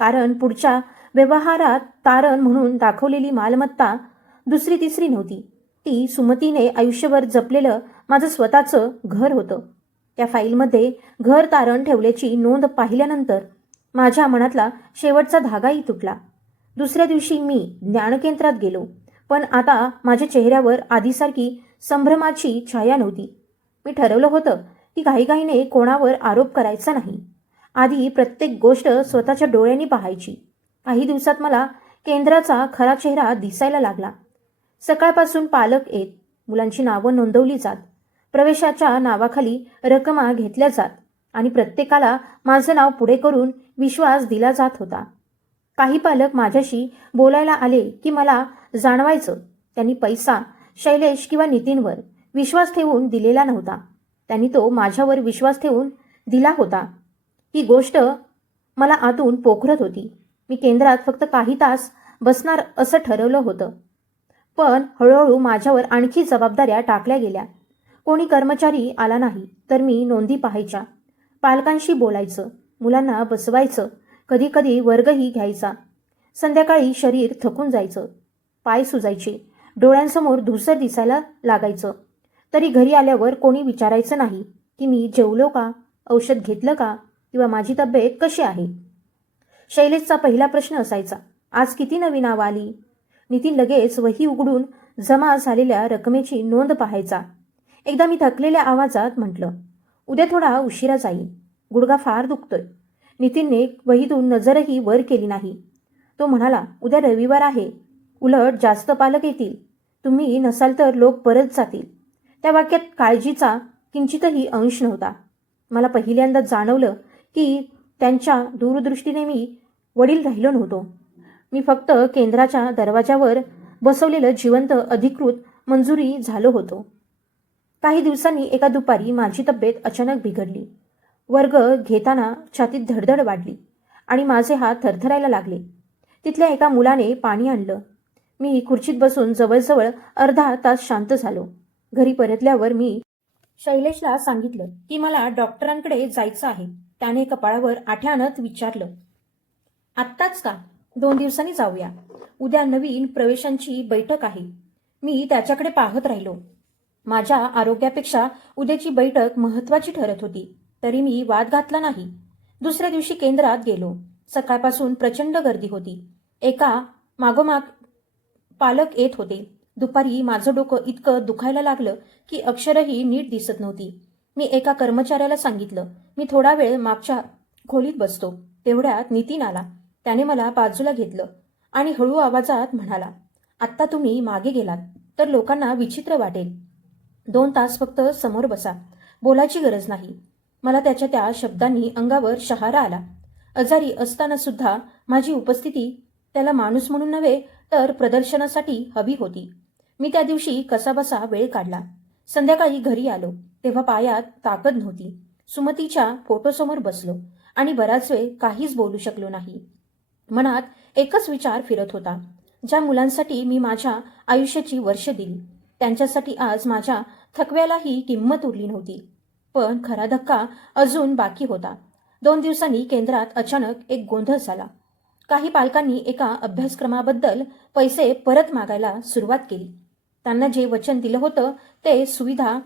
कारण पुढच्या व्यवहारात तारण म्हणून दाखवलेली मालमत्ता दुसरी तिसरी नव्हती. ती सुमतीने आयुष्यभर जपलेलं माझं स्वतःचं घर होतं. त्या फाईलमध्ये घर तारण ठेवल्याची नोंद पाहिल्यानंतर माझ्या मनातला शेवटचा धागाही तुटला. दुसऱ्या दिवशी मी ज्ञानकेंद्रात गेलो. पण आता माझ्या चेहऱ्यावर आधीसारखी संभ्रमाची छाया नव्हती. मी ठरवलं होतं की घाईघाईने कोणावर आरोप करायचा नाही. आधी प्रत्येक गोष्ट स्वतःच्या डोळ्यांनी पाहायची. काही दिवसात मला केंद्राचा खरा चेहरा दिसायला लागला. सकाळपासून पालक येत, मुलांची नावं नोंदवली जात, प्रवेशाच्या नावाखाली रकमा घेतल्या जात आणि प्रत्येकाला माझं नाव पुढे करून विश्वास दिला जात होता. काही पालक माझ्याशी बोलायला आले की मला जाणवायचं त्यांनी पैसा शैलेश किंवा नितीनवर विश्वास ठेवून दिलेला नव्हता. त्यांनी तो माझ्यावर विश्वास ठेवून दिला होता. ही गोष्ट मला आतून पोखरत होती. मी केंद्रात फक्त काही तास बसणार असं ठरवलं होतं. पण हळूहळू माझ्यावर आणखी जबाबदाऱ्या टाकल्या गेल्या. कोणी कर्मचारी आला नाही तर मी नोंदी पाहायच्या, पालकांशी बोलायचं, मुलांना बसवायचं, कधीकधी वर्गही घ्यायचा. संध्याकाळी शरीर थकून जायचं, पाय सुजायचे, डोळ्यांसमोर धूसर दिसायला लागायचं. तरी घरी आल्यावर कोणी विचारायचं नाही की मी जेवलो का, औषध घेतलं का किंवा माझी तब्येत कशी आहे. शैलेशचा पहिला प्रश्न असायचा, आज किती नवी नावं आली. नितीन लगेच वही उघडून जमा झालेल्या रकमेची नोंद पाहायचा. एकदा मी थकलेल्या आवाजात म्हटलं, उद्या थोडा उशिरा जाईल, गुडघा फार दुखतोय. नितीनने वहीतून नजरही वर केली नाही. तो म्हणाला, उद्या रविवार आहे, उलट जास्त पालक येतील, तुम्ही नसाल तर लोक परत जातील. त्या वाक्यात काळजीचा किंचितही अंश नव्हता. मला पहिल्यांदा जाणवलं की त्यांच्या दूरदृष्टीने मी वडील राहिलो नव्हतो. मी फक्त केंद्राच्या दरवाजावर बसवलेलं जिवंत अधिकृत मंजुरी झालो होतो. काही दिवसांनी एका दुपारी माझी तब्येत अचानक बिघडली. वर्ग घेताना छातीत धडधड वाढली आणि माझे हात थरथरायला लागले. तिथल्या एका मुलाने पाणी आणलं. मी खुर्चीत बसून जवळजवळ अर्धा तास शांत झालो. घरी परतल्यावर मी शैलेशला सांगितलं की मला डॉक्टरांकडे जायचं आहे. त्याने कपाळावर आठ्या आणत विचारलं, आत्ताच का? 2 दिवसांनी जाऊया. उद्या नवीन प्रवेशांची बैठक आहे. मी त्याच्याकडे पाहत राहिलो. माझ्या आरोग्यापेक्षा उद्याची बैठक महत्त्वाची ठरत होती. तरी मी वाद घातला नाही. दुसऱ्या दिवशी केंद्रात गेलो. सकाळपासून प्रचंड गर्दी होती. एका मागोमाग पालक येत होते. दुपारी माझं डोकं इतकं दुखायला लागलं की अक्षरही नीट दिसत नव्हती. मी एका कर्मचाऱ्याला सांगितलं, मी थोडा वेळ मागच्या खोलीत बसतो. तेवढ्यात नितीन आला. त्याने मला बाजूला घेतलं आणि हळू आवाजात म्हणाला, आत्ता तुम्ही मागे गेलात तर लोकांना विचित्र वाटेल. 2 तास फक्त समोर बसा, बोलायची गरज नाही. मला त्याच्या त्या शब्दांनी अंगावर शहारा आला. आजारी असताना सुद्धा माझी उपस्थिती त्याला माणूस म्हणून नव्हे तर प्रदर्शनासाठी हवी होती. मी त्या दिवशी कसाबसा वेळ काढला. संध्याकाळी घरी आलो तेव्हा पायात ताकद नव्हती. सुमतीच्या फोटोसमोर बसलो आणि बराच वेळ काहीच बोलू शकलो नाही. मनात एकच विचार फिरत होता, ज्या मुलांसाठी मी माझ्या आयुष्याची वर्ष दिली त्यांच्यासाठी आज माझ्या थकव्यालाही किंमत उरली नव्हती. पण खरा धक्का अजून बाकी होता. 2 दिवसांनी केंद्रात अचानक एक गोंधळ झाला. काही पालकांनी एका अभ्यासक्रमाबद्दल पैसे परत मागायला सुरुवात केली. त्यांना जे वचन दिलं होतं ते सुविधा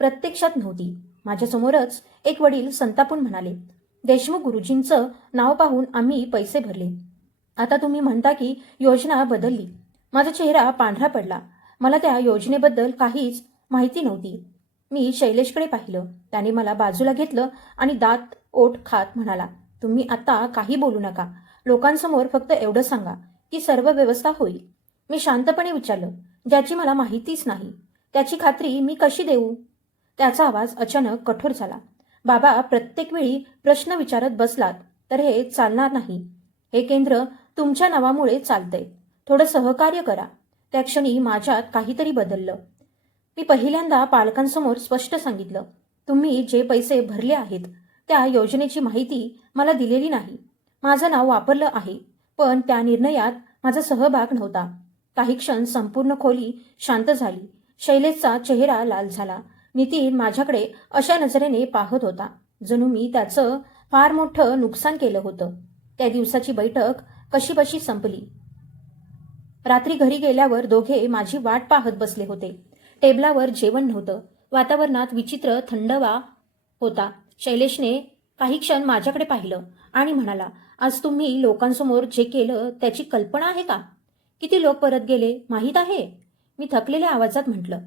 प्रत्यक्षात नव्हती. माझ्यासमोरच एक वडील संतापून म्हणाले, देशमुख गुरुजींचं नाव पाहून आम्ही पैसे भरले. आता तुम्ही म्हणता की योजना बदलली. माझा चेहरा पांढरा पडला. मला त्या योजनेबद्दल काहीच माहिती नव्हती. मी शैलेशकडे पाहिलं. त्याने मला बाजूला घेतलं आणि दात ओठ खात म्हणाला, तुम्ही आता काही बोलू नका. लोकांसमोर फक्त एवढं सांगा की सर्व व्यवस्था होईल. मी शांतपणे विचारलं, ज्याची मला माहितीच नाही त्याची खात्री मी कशी देऊ? त्याचा आवाज अचानक कठोर झाला. बाबा, प्रत्येक वेळी प्रश्न विचारत बसलात तर हे चालणार नाही. हे केंद्र तुमच्या नावामुळे चालतंय. थोडं सहकार्य करा. त्या क्षणी माझ्यात काहीतरी बदललं. मी पहिल्यांदा पालकांसमोर स्पष्ट सांगितलं, तुम्ही जे पैसे भरले आहेत त्या योजनेची माहिती मला दिलेली नाही. माझं नाव वापरलं आहे पण त्या निर्णयात माझा सहभाग नव्हता. काही क्षण संपूर्ण खोली शांत झाली. शैलेशचा चेहरा लाल झाला. नितीन माझ्याकडे अशा नजरेने पाहत होता जणू मी त्याचं फार मोठं नुकसान केलं होतं. त्या दिवसाची बैठक कशीबशी संपली. रात्री घरी गेल्यावर दोघे माझी वाट पाहत बसले होते. टेबलावर जेवण नव्हतं. वातावरणात विचित्र थंडवा होता. शैलेशने काही क्षण माझ्याकडे पाहिलं आणि म्हणाला, आज तुम्ही लोकांसमोर जे केलं त्याची कल्पना आहे का? किती लोक परत गेले माहीत आहे? मी थकलेल्या आवाजात म्हटलं,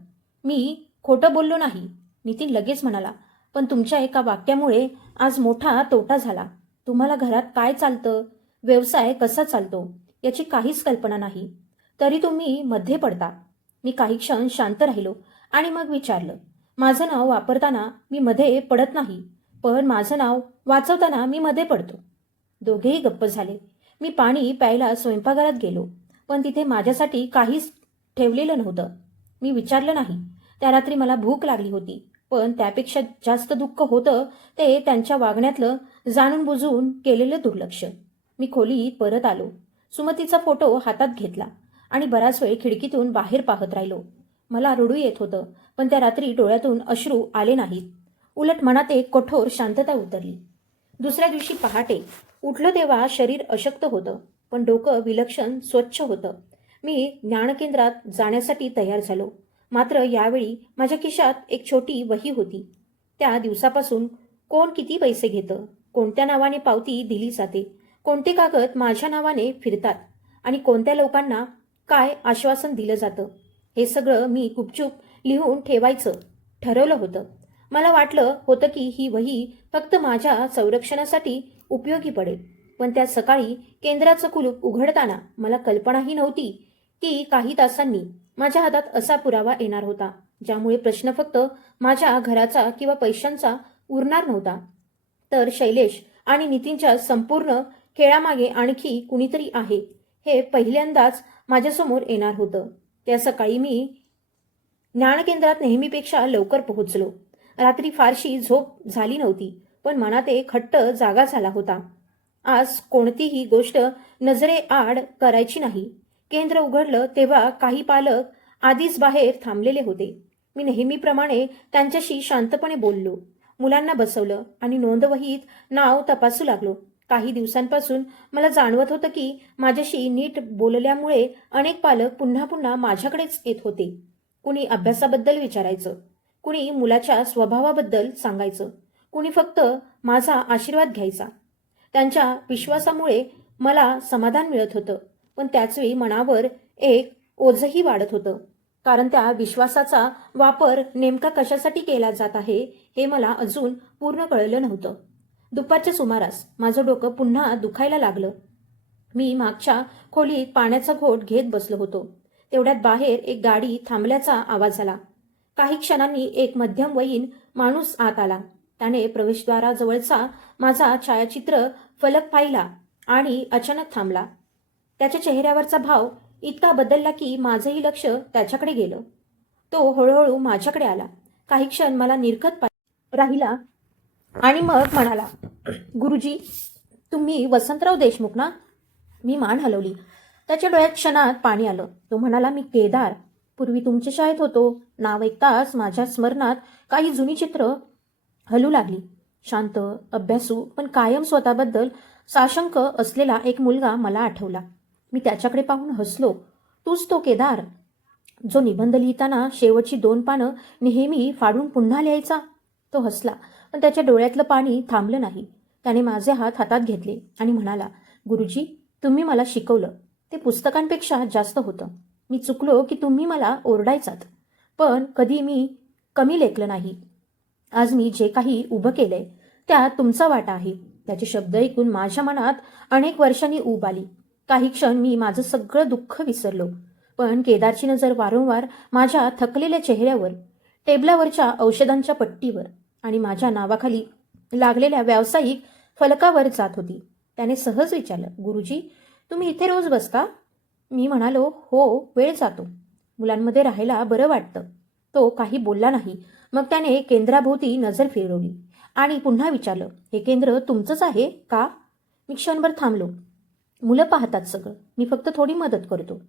मी खोटं बोललो नाही. नितीन लगेच म्हणाला, पण तुमच्या एका वाक्यामुळे आज मोठा तोटा झाला. तुम्हाला घरात काय चालतं, व्यवसाय कसा चालतो याची काहीच कल्पना नाही. तरी तुम्ही मध्ये पडता. मी काही क्षण शांत राहिलो आणि मग विचारलं, माझं नाव वापरताना मी मध्ये पडत नाही, पण माझं नाव वाचवताना मी मध्ये पडतो. दोघेही गप्प झाले. मी पाणी प्यायला स्वयंपाकघरात गेलो पण तिथे माझ्यासाठी काहीच ठेवलेलं नव्हतं. मी विचारलं नाही. त्या रात्री मला भूक लागली होती पण त्यापेक्षा जास्त दुःख होतं ते त्यांच्या वागण्यातलं जाणून बुजून केलेलं दुर्लक्ष. मी खोलीत परत आलो. सुमतीचा फोटो हातात घेतला आणि बराच वेळ खिडकीतून बाहेर पाहत राहिलो. मला रडू येत होतं पण त्या रात्री डोळ्यातून अश्रू आले नाहीत. उलट मनात एक कठोर शांतता उतरली. दुसऱ्या दिवशी पहाटे उठलो तेव्हा शरीर अशक्त होतं, पण डोकं विलक्षण स्वच्छ होतं. मी ज्ञानकेंद्रात जाण्यासाठी तयार झालो. मात्र यावेळी माझ्या खिशात एक छोटी वही होती. त्या दिवसापासून कोण किती पैसे घेतं, कोणत्या नावाने पावती दिली जाते, कोणते कागद माझ्या नावाने फिरतात आणि कोणत्या लोकांना काय आश्वासन दिलं जातं, हे सगळं मी गुपचूप लिहून ठेवायचं ठरवलं होतं. मला वाटलं होतं की ही वही फक्त माझ्या संरक्षणासाठी उपयोगी पडेल. पण त्या सकाळी केंद्राचं कुलूप उघडताना मला कल्पनाही नव्हती की काही तासांनी माझ्या हातात असा पुरावा येणार होता, ज्यामुळे प्रश्न फक्त माझ्या घराचा किंवा पैशांचा उरणार नव्हता, तर शैलेश आणि नितीनच्या संपूर्ण खेळामागे आणखी कुणीतरी आहे हे पहिल्यांदाच माझ्यासमोर येणार होतं. त्या सकाळी मी ज्ञानकेंद्रात नेहमीपेक्षा लवकर पोहोचलो. रात्री फारशी झोप झाली नव्हती, पण मनात एक खट्ट जागा झाला होता. आज कोणतीही गोष्ट नजरेआड करायची नाही. केंद्र उघडलं तेव्हा काही पालक आधीच बाहेर थांबलेले होते. मी नेहमीप्रमाणे त्यांच्याशी शांतपणे बोललो. मुलांना बसवलं आणि नोंदवहीत नाव तपासू लागलो. काही दिवसांपासून मला जाणवत होतं की माझ्याशी नीट बोलल्यामुळे अनेक पालक पुन्हा पुन्हा माझ्याकडेच येत होते. कुणी अभ्यासाबद्दल विचारायचं, कुणी मुलाच्या स्वभावाबद्दल सांगायचं, कुणी फक्त माझा आशीर्वाद घ्यायचा. त्यांच्या विश्वासामुळे मला समाधान मिळत होतं, पण त्याचवेळी मनावर एक ओझंही वाढत होतं. कारण त्या विश्वासाचा वापर नेमका कशासाठी केला जात आहे हे मला अजून पूर्ण कळलं नव्हतं. दुपारच्या सुमारास माझं डोकं पुन्हा दुखायला लागलं. मी मागच्या खोलीत पाण्याचा घोट घेत बसलो होतो. तेवढ्यात बाहेर एक गाडी थांबल्याचा आवाज आला. काही क्षणांनी एक मध्यमवयीन माणूस आत आला. त्याने प्रवेशद्वाराजवळचा माझा छायाचित्र फलक पाहिला आणि अचानक थांबला. त्याच्या चेहऱ्यावरचा भाव इतका बदलला की माझंही लक्ष त्याच्याकडे गेलं. तो हळूहळू माझ्याकडे आला. काही क्षण मला निरखत राहिला आणि मग म्हणाला, "गुरुजी, तुम्ही वसंतराव देशमुख ना?" मी मान हलवली. त्याच्या डोळ्यात क्षणात पाणी आलं. तो म्हणाला, "मी केदार. पूर्वी तुमच्या शाळेत होतो." नाव ऐकताच माझ्या स्मरणात काही जुनी चित्र हलू लागली. शांत, अभ्यासू, पण कायम स्वतःबद्दल साशंक असलेला एक मुलगा मला आठवला. मी त्याच्याकडे पाहून हसलो. "तूच तो केदार, जो निबंध लिहिताना शेवटची 2 पानं नेहमी फाडून पुन्हा लिहायचा?" तो हसला, पण त्याच्या डोळ्यातलं पाणी थांबलं नाही. त्याने माझे हात हातात घेतले आणि म्हणाला, "गुरुजी, तुम्ही मला शिकवलं ते पुस्तकांपेक्षा जास्त होतं. मी चुकलो की तुम्ही मला ओरडायचात, पण कधी मी कमी लेखलं नाही. आज मी जे काही उभं केलंय त्यात तुमचा वाटा आहे." त्याचे शब्द ऐकून माझ्या मनात अनेक वर्षांनी ऊब आली. काही क्षण मी माझं सगळं दुःख विसरलो. पण केदारची नजर वारंवार माझ्या थकलेल्या चेहऱ्यावर, टेबलावरच्या औषधांच्या पट्टीवर आणि माझ्या नावाखाली लागलेल्या व्यावसायिक फलकावर जात होती. त्याने सहज विचारलं, "गुरुजी, तुम्ही इथे रोज बसता?" मी म्हणालो, "हो, वेळ जातो. मुलांमध्ये राहायला बरं वाटतं." तो काही बोलला नाही. मग त्याने केंद्राभोवती नजर फिरवली आणि पुन्हा विचारलं, "हे केंद्र तुमचंच आहे का?" मी क्षणभर थांबलो. मुलं पाहतात सगळं, मी फक्त थोडी मदत करतो.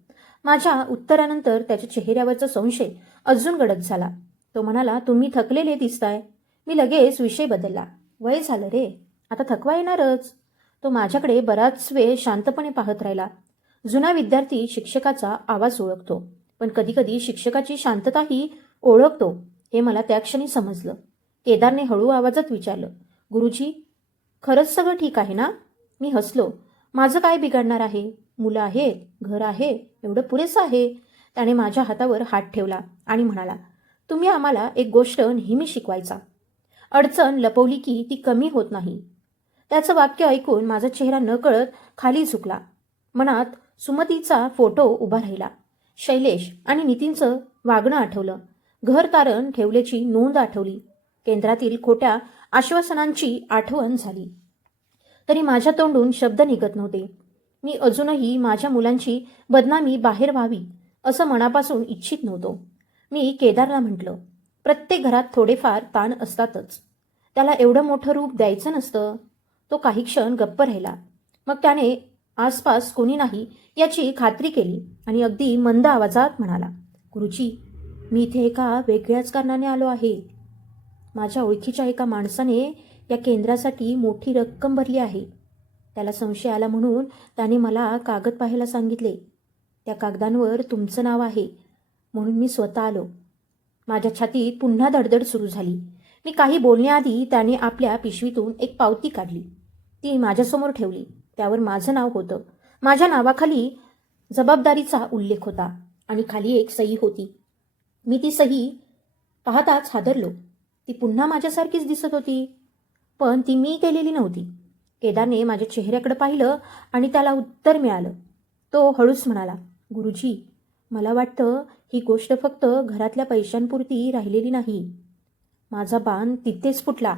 माझ्या उत्तरानंतर त्याच्या चेहऱ्यावरचा संशय अजून गडद झाला. तो म्हणाला, "तुम्ही थकलेले दिसताय." मी लगेच विषय बदलला. "वय झालं रे, आता थकवा येणारच." तो माझ्याकडे बराच वेळ शांतपणे पाहत राहिला. जुना विद्यार्थी शिक्षकाचा आवाज ओळखतो, पण कधीकधी शिक्षकाची शांतताही ओळखतो हे मला त्या क्षणी समजलं. केदारने हळू आवाजात विचारलं, "गुरुजी, खरंच सगळं ठीक आहे ना?" मी हसलो. "माझं काय बिघडणार आहे? मुलं आहेत, घर आहे, एवढं पुरेसं आहे." त्याने माझ्या हातावर हात ठेवला आणि म्हणाला, "तुम्ही आम्हाला एक गोष्ट नेहमी शिकवायचा. अडचण लपवली की ती कमी होत नाही." त्याचं वाक्य ऐकून माझा चेहरा नकळत खाली झुकला. मनात सुमतीचा फोटो उभा राहिला. शैलेश आणि नितीनचं वागणं आठवलं. घर तारण ठेवल्याची नोंद आठवली. केंद्रातील खोट्या आश्वासनांची आठवण झाली. तरी माझ्या तोंडून शब्द निघत नव्हते. मी अजूनही माझ्या मुलांची बदनामी बाहेर व्हावी असं मनापासून इच्छित नव्हतो. मी केदारला म्हटलं, "प्रत्येक घरात थोडेफार ताण असतातच. त्याला एवढं मोठं रूप द्यायचं नसतं." तो काही क्षण गप्प राहिला. मग त्याने आसपास कोणी नाही याची खात्री केली आणि अगदी मंद आवाजात म्हणाला, "गुरुजी, मी इथे एका वेगळ्याच कारणाने आलो आहे. माझ्या ओळखीच्या एका माणसाने या केंद्रासाठी मोठी रक्कम भरली आहे. त्याला संशय आला म्हणून त्याने मला कागद पाहायला सांगितले. त्या कागदांवर तुमचं नाव आहे म्हणून मी स्वतः आलो. माझ्या छातीत पुन्हा धडधड सुरू झाली. मी काही बोलण्याआधी त्याने आपल्या पिशवीतून एक पावती काढली. ती माझ्यासमोर ठेवली. त्यावर माझं नाव होतं. माझ्या नावाखाली जबाबदारीचा उल्लेख होता आणि खाली एक सही होती. मी ती सही पाहताच हादरलो. ती पुन्हा माझ्यासारखीच दिसत होती, पण ती मी केलेली नव्हती. केदारने माझ्या चेहऱ्याकडे पाहिलं आणि त्याला उत्तर मिळालं. तो हळूच म्हणाला, गुरुजी, मला वाटतं ही गोष्ट फक्त घरातल्या पैशांपुरती राहिलेली नाही. माझा बाण तिथेच फुटला.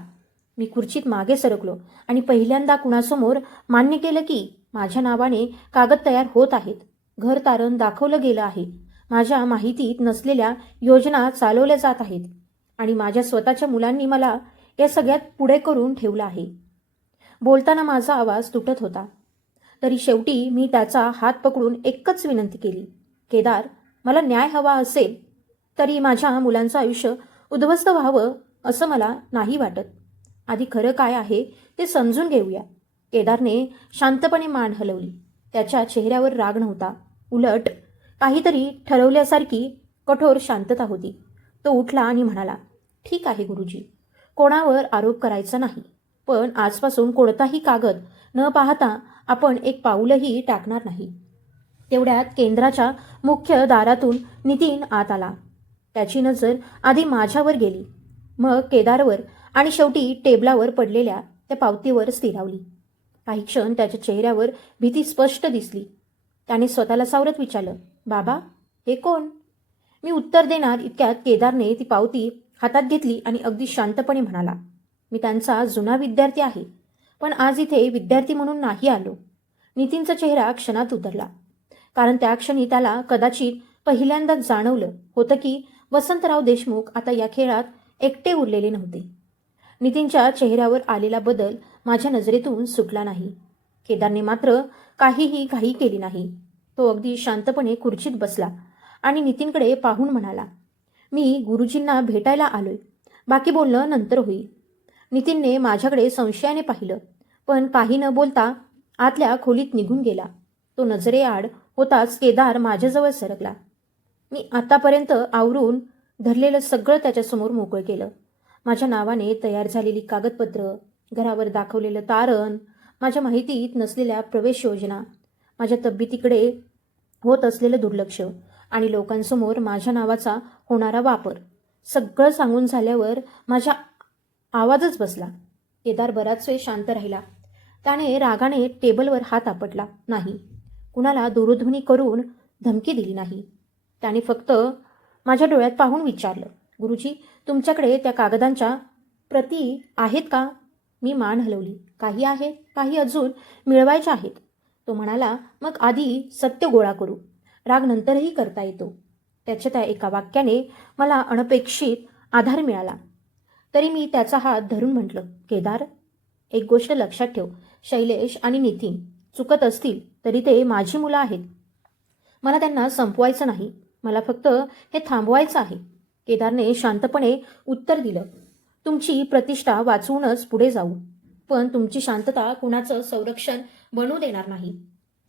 मी खुर्चीत मागे सरकलो आणि पहिल्यांदा कुणासमोर मान्य केलं की माझ्या नावाने कागद तयार होत आहेत. घर तारण दाखवलं गेलं आहे. माझ्या माहितीत नसलेल्या योजना चालवल्या जात आहेत आणि माझ्या स्वतःच्या मुलांनी मला या सगळ्यात पुढे करून ठेवलं आहे. बोलताना माझा आवाज तुटत होता. तरी शेवटी मी त्याचा हात पकडून एकच विनंती केली, केदार, मला न्याय हवा असेल तरी माझ्या मुलांचं आयुष्य उद्ध्वस्त व्हावं असं मला नाही वाटत. आधी खरं काय आहे ते समजून घेऊया. केदारने शांतपणे मान हलवली. त्याच्या चेहऱ्यावर राग नव्हता. उलट काहीतरी ठरवल्यासारखी कठोर शांतता होती. तो उठला आणि म्हणाला, ठीक आहे गुरुजी, कोणावर आरोप करायचा नाही, पण आजपासून कोणताही कागद न पाहता आपण एक पाऊलही टाकणार नाही. तेवढ्यात केंद्राच्या मुख्य दारातून नितीन आत आला. त्याची नजर आधी माझ्यावर गेली, मग केदारवर आणि शेवटी टेबलावर पडलेल्या त्या पावतीवर स्थिरावली. काही क्षण त्याच्या चेहऱ्यावर भीती स्पष्ट दिसली. त्याने स्वतःला सावरत विचारलं, बाबा, हे कोण? मी उत्तर देणार इतक्यात केदारने ती पावती हातात घेतली आणि अगदी शांतपणे म्हणाला, मी त्यांचा जुना विद्यार्थी आहे, पण आज इथे विद्यार्थी म्हणून नाही आलो. नितीनचा चेहरा क्षणात उतरला, कारण त्या क्षणी त्याला कदाचित पहिल्यांदाच जाणवलं होतं की वसंतराव देशमुख आता या खेळात एकटे उरलेले नव्हते. नितीनच्या चेहऱ्यावर आलेला बदल माझ्या नजरेतून सुटला नाही. केदारने मात्र काहीही घाई केली नाही. तो अगदी शांतपणे खुर्चीत बसला आणि नितीनकडे पाहून म्हणाला, मी गुरुजींना भेटायला आलोय. बाकी बोलणं नंतर होईल. नितीनने माझ्याकडे संशयाने पाहिलं, पण काही न बोलता आतल्या खोलीत निघून गेला. तो नजरेआड होताच केदार माझ्याजवळ सरकला. मी आतापर्यंत आवरून धरलेलं सगळं त्याच्यासमोर मोकळं केलं. माझ्या नावाने तयार झालेली कागदपत्र, घरावर दाखवलेलं तारण, माझ्या माहितीत नसलेल्या प्रवेश योजना, माझ्या तब्येतीकडे होत असलेलं दुर्लक्ष आणि लोकांसमोर माझ्या नावाचा होणारा वापर, सगळं सांगून झाल्यावर माझ्या आवाजच बसला. केदार बराच वेळ शांत राहिला. त्याने रागाने टेबलवर हात आपटला नाही, कुणाला दूरध्वनी करून धमकी दिली नाही. त्याने फक्त माझ्या डोळ्यात पाहून विचारलं, गुरुजी, तुमच्याकडे त्या कागदांच्या प्रती आहेत का? मी मान हलवली. काही आहेत, काही अजून मिळवायच्या आहेत. तो म्हणाला, मग आधी सत्य गोळा करू. राग नंतरही करता येतो. त्याच्या त्या एका वाक्याने मला अनपेक्षित आधार मिळाला. तरी मी त्याचा हात धरून म्हटलं, केदार, एक गोष्ट लक्षात ठेव, शैलेश आणि नितीन चुकत असतील तरी ते माझी मुलं आहेत. मला त्यांना संपवायचं नाही, मला फक्त हे थांबवायचं आहे. केदारने शांतपणे उत्तर दिलं, तुमची प्रतिष्ठा वाचवूनच पुढे जाऊ, पण तुमची शांतता कुणाचं संरक्षण बनू देणार नाही.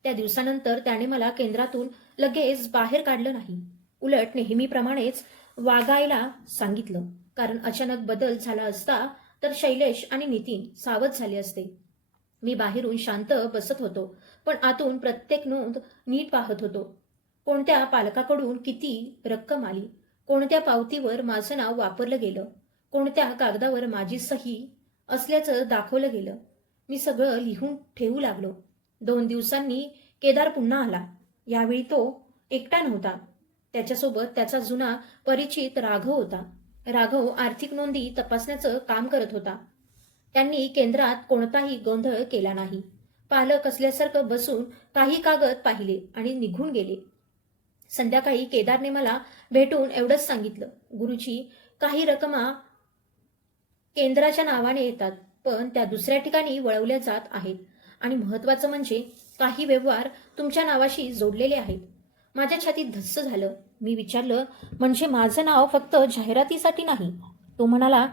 त्या दिवसानंतर त्याने मला केंद्रातून लगेच बाहेर काढलं नाही. उलट नेहमीप्रमाणेच वागायला सांगितलं, कारण अचानक बदल झाला असता तर शैलेश आणि नितीन सावध झाले असते. मी बाहेरून शांत बसत होतो, पण आतून प्रत्येक नोंद नीट पाहत होतो. कोणत्या पालकाकडून किती रक्कम आली, कोणत्या पावतीवर माझं नाव वापरलं गेलं, कोणत्या कागदावर माझी सही असल्याचं दाखवलं गेलं. मी सगळं लिहून ठेवू लागलो. 2 दिवसांनी केदार पुन्हा आला. यावेळी तो एकटा नव्हता. त्याच्यासोबत त्याचा जुना परिचित राघव होता. राघव आर्थिक नोंदी तपासण्याचं काम करत होता. त्यांनी केंद्रात कोणताही गोंधळ केला नाही. पालक असल्यासारखं बसून काही कागद पाहिले आणि निघून गेले. संध्याकाळी केदारने मला भेटून एवढंच सांगितलं, गुरुजी, काही रकमा केंद्राच्या नावाने येतात, पण त्या दुसऱ्या ठिकाणी वळवल्या जात आहेत आणि महत्त्वाचं म्हणजे काही व्यवहार तुमच्या नावाशी जोडलेले आहेत. माझ्या छातीत धस्स झालं. मी विचारलं, म्हणजे माझं नाव फक्त जाहिरातीसाठी नाही? तो म्हणाला,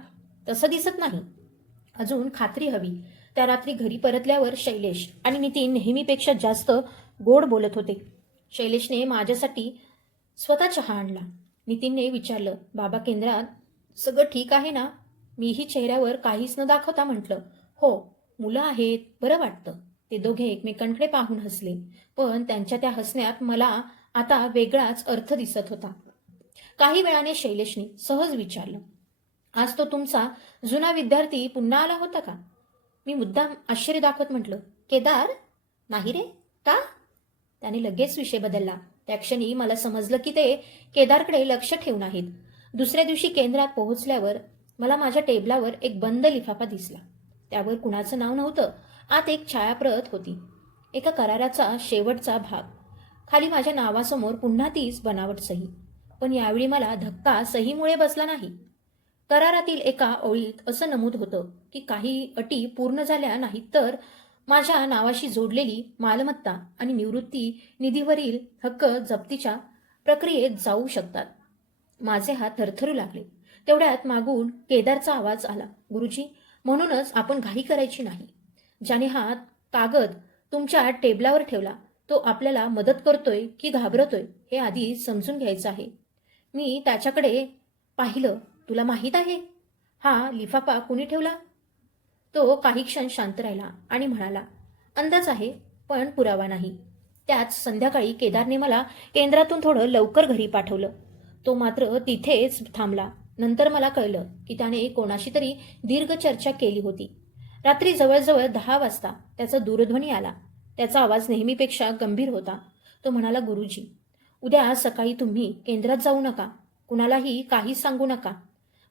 तसं दिसत नाही. अजून खात्री हवी. त्या रात्री घरी परतल्यावर शैलेश आणि नितीन नेहमीपेक्षा जास्त गोड बोलत होते. शैलेशने माझ्यासाठी स्वतः चहा आणला. नितीनने विचारलं, बाबा केंद्रात सगळं ठीक आहे ना? मीही चेहऱ्यावर काहीच न दाखवता म्हटलं, हो, मुलं आहेत, बरं वाटतं. ते दोघे एकमेकांकडे पाहून हसले, पण त्यांच्या त्या हसण्यात मला आता वेगळाच अर्थ दिसत होता. काही वेळाने शैलेशने सहज विचारलं, आज तो तुमचा जुना विद्यार्थी पुन्हा आला होता का? मी मुद्दाम आश्चर्य दाखवत म्हटलं, केदार? नाही रे, का? त्याने लगेच विषय बदलला. त्या क्षणी मला समजलं की ते केदारकडे लक्ष ठेवून आहेत. दुसऱ्या दिवशी केंद्रात पोहोचल्यावर मला माझ्या टेबलावर एक बंद लिफाफा दिसला. त्यावर कुणाचं नाव नव्हतं. आत एक छायाप्रत होती, एका कराराचा शेवटचा भाग. खाली माझ्या नावासमोर पुन्हा तीच बनावट सही. पण यावेळी मला धक्का सहीमुळे बसला नाही. करारातील एका ओळीत असं नमूद होतं की काही अटी पूर्ण झाल्या नाहीत तर माझ्या नावाशी जोडलेली मालमत्ता आणि निवृत्ती निधीवरील हक्क जप्तीच्या प्रक्रियेत जाऊ शकतात. माझे हात थरथरू लागले. तेवढ्यात मागून केदारचा आवाज आला, गुरुजी, म्हणूनच आपण घाई करायची नाही. ज्याने हा कागद तुमच्या टेबलावर ठेवला तो आपल्याला मदत करतोय की घाबरतोय हे आधी समजून घ्यायचं आहे. मी त्याच्याकडे पाहिलं. तुला माहीत आहे हा लिफाफा कुणी ठेवला? तो काही क्षण शांत राहिला आणि म्हणाला, अंदाज आहे, पण पुरावा नाही. त्याच संध्याकाळी केदारने मला केंद्रातून थोडं लवकर घरी पाठवलं. तो मात्र तिथेच थांबला. नंतर मला कळलं की त्याने कोणाशी तरी दीर्घ चर्चा केली होती. रात्री जवळजवळ 10 वाजता त्याचा दूरध्वनी आला. त्याचा आवाज नेहमीपेक्षा गंभीर होता. तो म्हणाला, गुरुजी, उद्या सकाळी तुम्ही केंद्रात जाऊ नका. कुणालाही काही सांगू नका.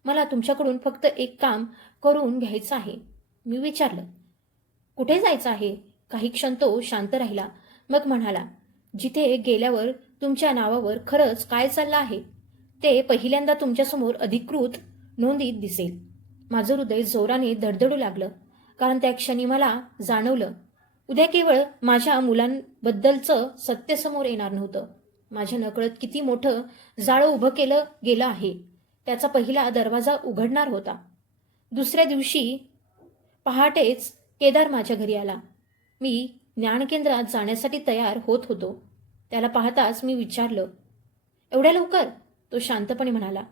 मला तुमच्याकडून फक्त एक काम करून घ्यायचं आहे. मी विचारलं, कुठे जायचं आहे? काही क्षण तो शांत राहिला. मग म्हणाला, जिथे गेल्यावर तुमच्या नावावर खरंच काय चाललं आहे ते पहिल्यांदा तुमच्यासमोर अधिकृत नोंदीत दिसेल. माझं हृदय जोराने धडधडू लागलं, कारण त्या क्षणी मला जाणवलं उद्या केवळ माझ्या मुलांबद्दलचं सत्य समोर येणार नव्हतं. माझ्या नकळत किती मोठं जाळं उभं केलं गेलं आहे त्याचा पहिला दरवाजा उघडणार होता. दुसऱ्या दिवशी पहाटेच केदार माझ्या घरी आला. मी ज्ञानकेंद्रात जाण्यासाठी तयार होत होतो. त्याला पाहताच मी विचारलं, एवढ्या लवकर? तो शांतपणे म्हणाला,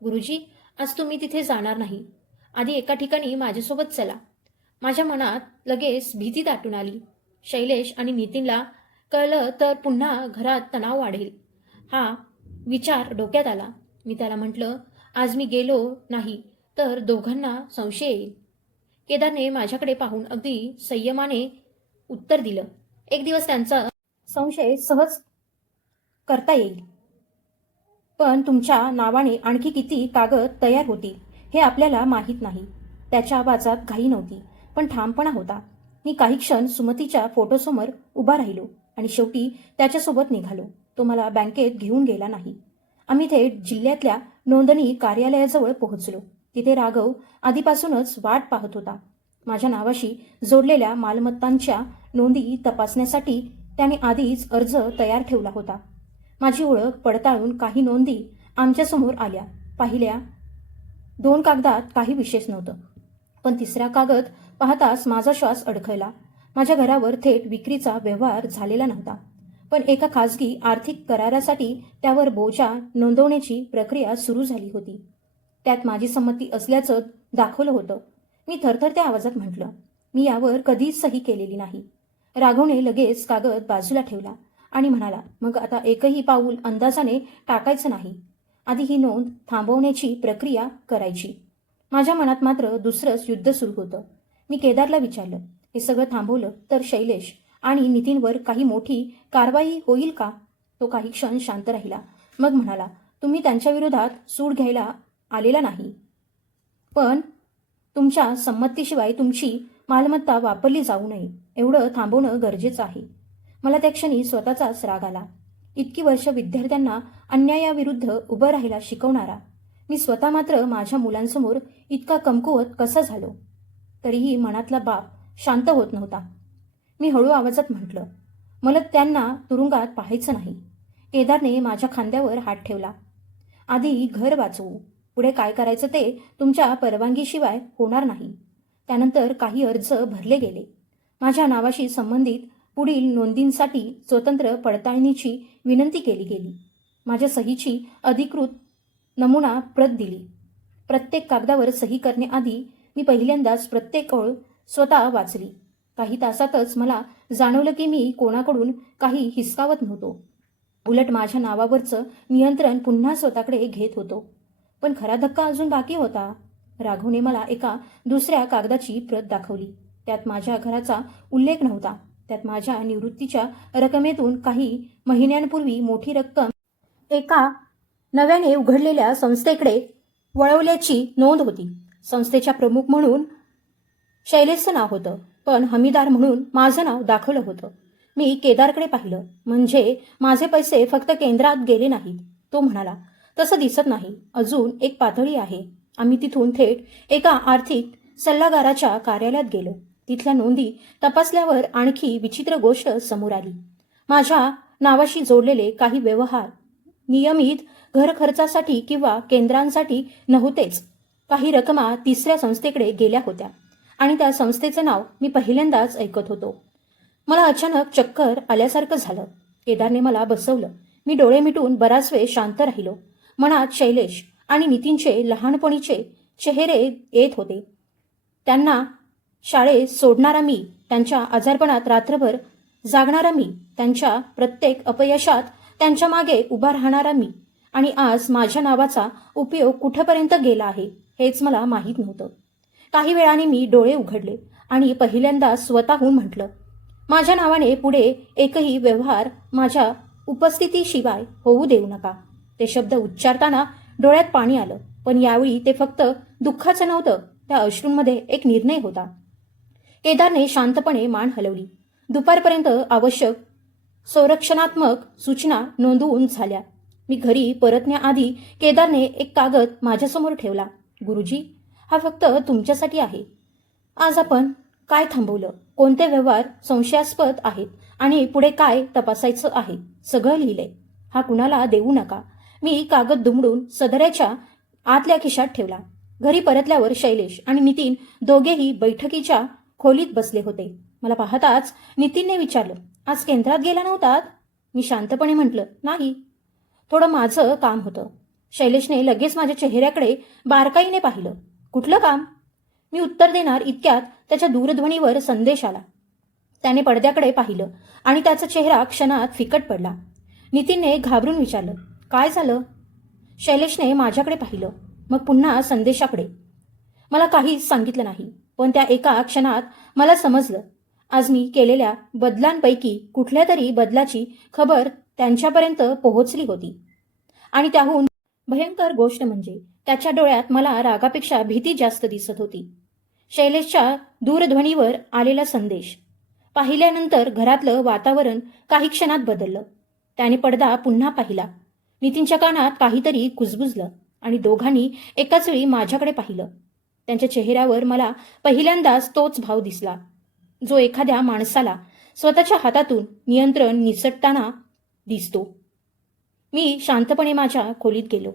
गुरुजी, आज तुम्ही तिथे जाणार नाही. आधी एका ठिकाणी माझ्यासोबत चला. माझ्या मनात लगेच भीती दाटून आली. शैलेश आणि नितीनला कळलं तर पुन्हा घरात तणाव वाढेल हा विचार डोक्यात आला. मी त्याला म्हटलं, आज मी गेलो नाही तर दोघांना संशय येईल. केदारने माझ्याकडे पाहून अगदी संयमाने उत्तर दिलं, एक दिवस त्यांचा संशय सहज करता येईल, पण तुमच्या नावाने आणखी किती कागद तयार होतील हे आपल्याला माहीत नाही. त्याच्या आवाजात घाई नव्हती, पण ठामपणा होता. मी काही क्षण सुमतीच्या फोटोसमोर उभा राहिलो आणि शेवटी त्याच्यासोबत निघालो. तो मला बँकेत घेऊन गेला नाही. आम्ही थेट जिल्ह्यातल्या नोंदणी कार्यालयाजवळ पोहोचलो. तिथे राघव आधीपासूनच वाट पाहत होता. माझ्या नावाशी जोडलेल्या मालमत्तांच्या नोंदी तपासण्यासाठी त्याने आधीच अर्ज तयार ठेवला होता. माझी ओळख पडताळून काही नोंदी आमच्यासमोर आल्या. पाहिल्या 2 कागदात काही विशेष नव्हतं, पण तिसरा कागद पाहताच माझा श्वास अडखळला. माझ्या घरावर थेट विक्रीचा व्यवहार झालेला नव्हता, पण एका खाजगी आर्थिक करारासाठी त्यावर बोजा नोंदवण्याची प्रक्रिया सुरू झाली होती. त्यात माझी संमती असल्याचं दाखवलं होतं. मी थरथरत्या आवाजात म्हटलं, मी यावर कधीच सही केलेली नाही. राघवने लगेच कागद बाजूला ठेवला आणि म्हणाला, मग आता एकही पाऊल अंदाजाने टाकायचं नाही. आधी ही नोंद थांबवण्याची प्रक्रिया करायची. माझ्या मनात मात्र दुसरंच युद्ध सुरू होतं. मी केदारला विचारलं, हे सगळं थांबवलं तर शैलेश आणि नितीनवर काही मोठी कारवाई होईल का? तो काही क्षण शांत राहिला. मग म्हणाला, तुम्ही त्यांच्या विरोधात सूड घ्यायला आलेला नाही, पण तुमच्या संमतीशिवाय तुमची मालमत्ता वापरली जाऊ नये एवढं थांबवणं गरजेचं आहे. मला त्या क्षणी स्वतःचाच राग आला. इतकी वर्ष विद्यार्थ्यांना अन्यायाविरुद्ध उभं राहायला शिकवणारा मी स्वतः मात्र माझ्या मुलांसमोर इतका कमकुवत कसा झालो? तरीही मनातला बाप शांत होत नव्हता. मी हळू आवाजात म्हटलं, मला त्यांना तुरुंगात पाहायचं नाही. केदारने माझ्या खांद्यावर हात ठेवला. आधी घर वाचवू, पुढे काय करायचं ते तुमच्या परवानगीशिवाय होणार नाही. त्यानंतर काही अर्ज भरले गेले. माझ्या नावाशी संबंधित पुढील नोंदींसाठी स्वतंत्र पडताळणीची विनंती केली गेली. माझ्या सहीची अधिकृत नमुना प्रत दिली. प्रत्येक कागदावर सही करण्याआधी मी पहिल्यांदाच प्रत्येक ओळ स्वतः वाचली. काही तासातच मला जाणवलं की मी कोणाकडून काही हिसकावत नव्हतो. उलट माझ्या नावावरचं नियंत्रण पुन्हा स्वतःकडे घेत होतो. पण खरा धक्का अजून बाकी होता. राघवने मला एका दुसऱ्या कागदाची प्रत दाखवली. त्यात माझ्या घराचा उल्लेख नव्हता. त्यात माझ्या निवृत्तीच्या रकमेतून काही महिन्यांपूर्वी मोठी रक्कम एका नव्याने उघडलेल्या संस्थेकडे वळवल्याची नोंद होती. संस्थेच्या प्रमुख म्हणून शैलेशचं नाव होतं, पण हमीदार म्हणून माझं नाव दाखवलं होतं. मी केदारकडे पाहिलं. म्हणजे माझे पैसे फक्त केंद्रात गेले नाहीत. तो म्हणाला, तसं दिसत नाही. अजून एक पातळी आहे. आम्ही तिथून थेट एका आर्थिक सल्लागाराच्या कार्यालयात गेलो. तिथल्या नोंदी तपासल्यावर आणखी विचित्र गोष्ट समोर आली. माझ्या नावाशी जोडलेले काही व्यवहार नियमित घर खर्चासाठी किंवा केंद्रांसाठी नव्हतेच. काही रकमा तिसऱ्या संस्थेकडे गेल्या होत्या आणि त्या संस्थेचं नाव मी पहिल्यांदाच ऐकत होतो. मला अचानक चक्कर आल्यासारखं झालं. केदारने मला बसवलं. मी डोळे मिटून बराच वेळ शांत राहिलो. मनात शैलेश आणि नितीनचे लहानपणीचे चेहरे येत होते. त्यांना शाळेत सोडणारा मी, त्यांच्या आजारपणात रात्रभर जागणारा मी, त्यांच्या प्रत्येक अपयशात त्यांच्या मागे उभा राहणारा मी. आणि आज माझ्या नावाचा उपयोग कुठेपर्यंत गेला आहे हेच मला माहीत नव्हतं. काही वेळाने मी डोळे उघडले आणि पहिल्यांदा स्वतःहून म्हटलं, माझ्या नावाने पुढे एकही व्यवहार माझ्या उपस्थितीशिवाय होऊ देऊ नका. ते शब्द उच्चारताना डोळ्यात पाणी आलं. पण यावेळी ते फक्त दुःखाचं नव्हतं. त्या अश्रूंमध्ये एक निर्णय होता. केदारने शांतपणे मान हलवली. दुपारपर्यंत आवश्यक संरक्षणात्मक सूचना नोंदवून झाल्या. मी घरी परतण्याआधी केदारने एक कागद माझ्यासमोर ठेवला. गुरुजी, हा फक्त तुमच्यासाठी आहे. आज आपण काय थांबवलं, कोणते व्यवहार संशयास्पद आहेत आणि पुढे काय तपासायचं आहे, सगळं लिहिलंय. हा कुणाला देऊ नका. मी कागद दुमडून सदऱ्याच्या आतल्या खिशात ठेवला. घरी परतल्यावर शैलेश आणि नितीन दोघेही बैठकीच्या खोलीत बसले होते. मला पाहताच नितीनने विचारलं, आज केंद्रात गेला नव्हतात? मी शांतपणे म्हटलं, नाही, थोडं माझं काम होतं. शैलेशने लगेच माझ्या चेहऱ्याकडे बारकाईने पाहिलं. कुठलं काम? मी उत्तर देणार इतक्यात त्याच्या दूरध्वनीवर संदेश आला. त्याने पडद्याकडे पाहिलं आणि त्याचा चेहरा क्षणात फिकट पडला. नितीनने घाबरून विचारलं, काय झालं? शैलेशने माझ्याकडे पाहिलं, मग पुन्हा संदेशाकडे. मला काहीच सांगितलं नाही. पण त्या एका क्षणात मला समजलं, आज मी केलेल्या बदलांपैकी कुठल्या तरी बदलाची खबर त्यांच्यापर्यंत पोहोचली होती. आणि त्याहून भयंकर गोष्ट म्हणजे त्याच्या डोळ्यात मला रागापेक्षा भीती जास्त दिसत होती. शैलेशच्या दूरध्वनीवर आलेला संदेश पाहिल्यानंतर घरातलं वातावरण काही क्षणात बदललं. त्याने पडदा पुन्हा पाहिला. नितीनच्या कानात काहीतरी कुजबुजलं आणि दोघांनी एकाच वेळी माझ्याकडे पाहिलं. त्यांच्या चेहऱ्यावर मला पहिल्यांदाच तोच भाव दिसला, जो एखाद्या माणसाला स्वतःच्या हातातून नियंत्रण निसटताना दिसतो. मी शांतपणे माझ्या खोलीत गेलो,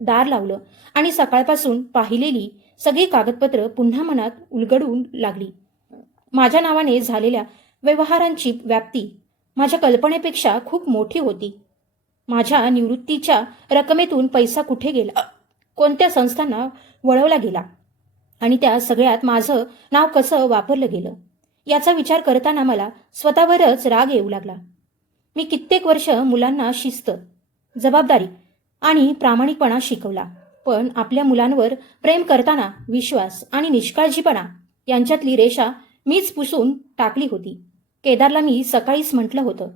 दार लावलं आणि सकाळपासून पाहिलेली सगळी कागदपत्र पुन्हा मनात उलगडून लागली. माझ्या नावाने झालेल्या व्यवहारांची व्याप्ती माझ्या कल्पनेपेक्षा खूप मोठी होती. माझ्या निवृत्तीच्या रकमेतून पैसा कुठे गेला, कोणत्या संस्थांना वळवला गेला आणि त्या सगळ्यात माझं नाव कसं वापरलं गेलं, याचा विचार करताना मला स्वतःवरच राग येऊ लागला. मी कित्येक वर्ष मुलांना शिस्त, जबाबदारी आणि प्रामाणिकपणा शिकवला. पण आपल्या मुलांवर प्रेम करताना विश्वास आणि निष्काळजीपणा यांच्यातली रेषा मीच पुसून टाकली होती. केदारला मी सकाळीच म्हटलं होतं,